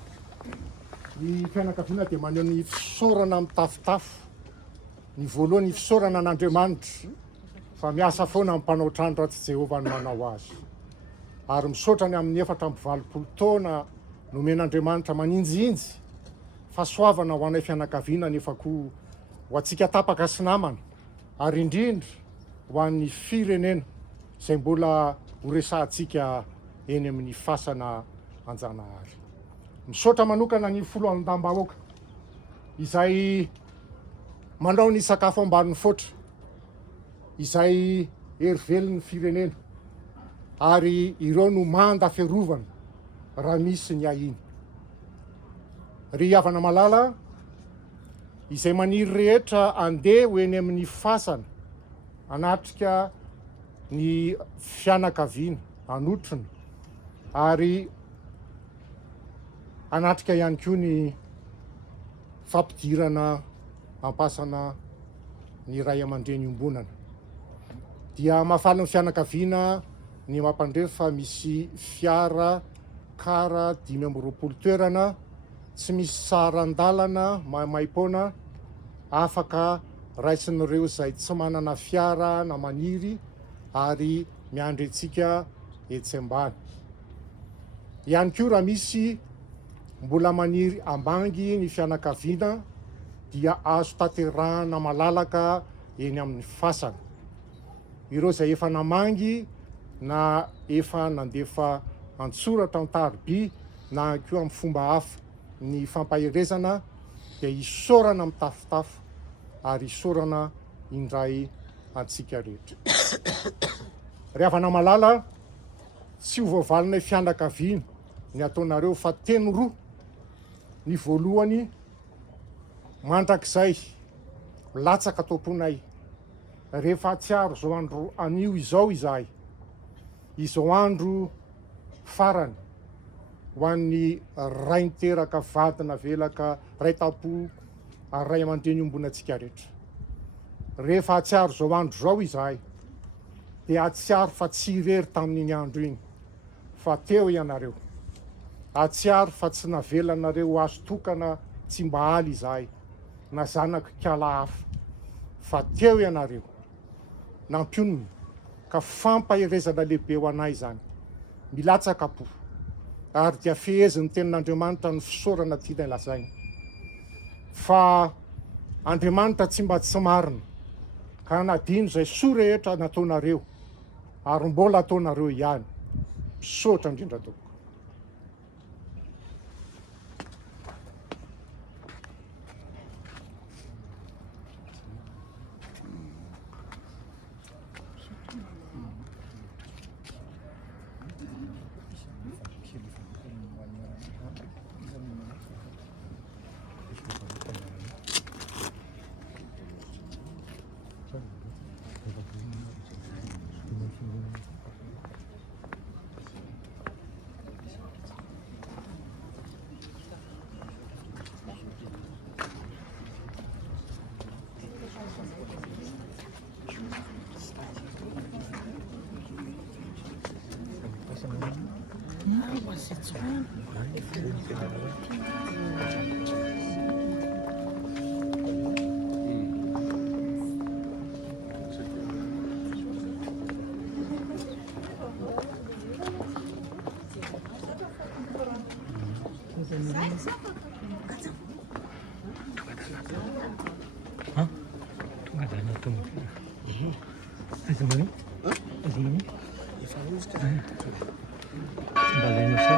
ny fianakaviana dia maneho ny fisaorana amin'ny tafotafo. Ny voalohany ny fisaorana an'Andriamanitra fa miasa foana amin'ny mpanao trano raha tsy Jehovah no manao azy. Ary misaotra ny amin'ny 4 taona nomen'Andriamanitra maninjinjy fahasoavana ho anay fianakaviana nefa koa ho antsika tapaka sy namana ary indrindra ho an'ny firenena izay mbola horesantsika eny amin'ny fasana Anjanahary. Misaotra manokana ny foloalim-bahoaka izay manao ny sakafo ambanin'ny fotra izay herivelon'ny firenena ary ireo no manda fiarovana raha misy ny ahiny. Ry havana malala izay maniry rehetra andeha ho eny amin'ny fasana anatrika ny fianakaviana anotrona ary anatrika ihany koa ny fampidirana ampasana ny ray aman-dreny ombonana. Dia mahafaly ny fianakaviana ny mampandrefa misy fiara kara 5 toerana tsy misy sarandalana maimaimpona afaka raisin'ireo izay tsy manana fiara na maniry ary miandry antsika etsy ambany. Ihany koa raha misy mbola maniry ambangy ny fianakaviana dia azo tanterahana malalaka eny amin'ny fasana. Ireo izay efa namangy na efa nandefa antsoratra an-tariby na koa amin'ny fomba hafa ny fampaherezana dia isaorana amin'ny tafotafo ary isaorana indray antsika rehetra. Ry havana malala, tsy ho voavalinay fianakaviana ny ataonareo fa teny roa. Ny voalohany mandrakizay latsaka tomponay rehefa atsiaro izao andro anio izao izahay, izao andro farany ho an'ny ray niteraka vadina velaka ray tapo ary ray aman-dreny ombonantsika rehetra. Rehefa atsiaro izao andro izao izahay dia atsiaro fa tsy irery tamin'iny andro iny fa teo ianareo. Atsiaro fa tsy navelanareo azo tokana tsy mba haly izahay na zanaka kala hafa fa teo ianareo nampionona ka fampaherezana lehibe ho anay izany. Milatsaka po ary dia fehezin'ny tenin'Andriamanitra ny fisaorana tiana lazaina fa Andriamanitra tsy mba tsy marina ka nadino izay soa rehetra nataonareo ary mbola ataonareo ihany. Misaotra indrindra tokoa. Hah? Tunggu dana, tunggu. Azumami? Azumami? Balai Nusa.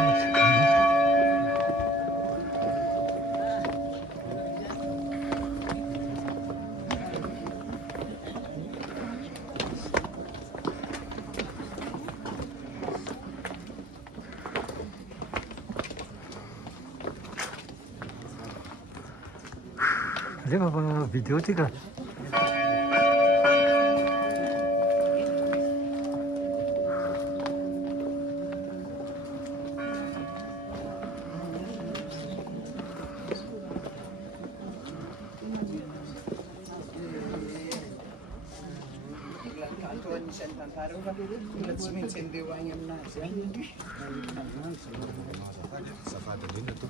Dia apa video juga? Tsy maintsy andeha agny aminazy agny. Azafady indrindra to.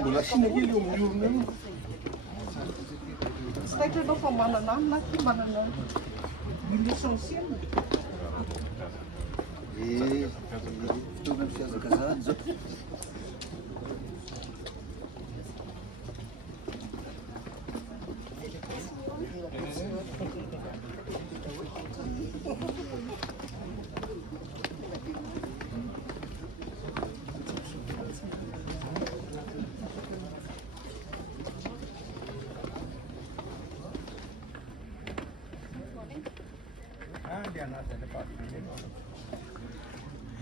Mbola sina kely eo amin'ny orona eo. Tsy haiko ianao fa manana any na ty manana une essentielle. Tona ny fiazakazahany zao.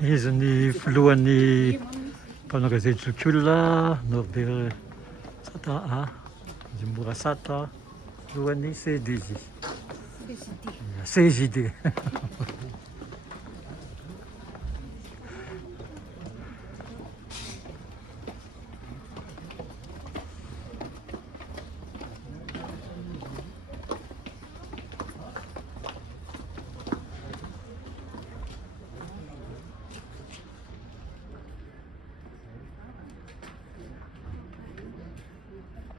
Izy ny filohan'ny mpanao gazety Zokiolona Norbert Sata Jimboura Sata, filohan'ny CDJ CJD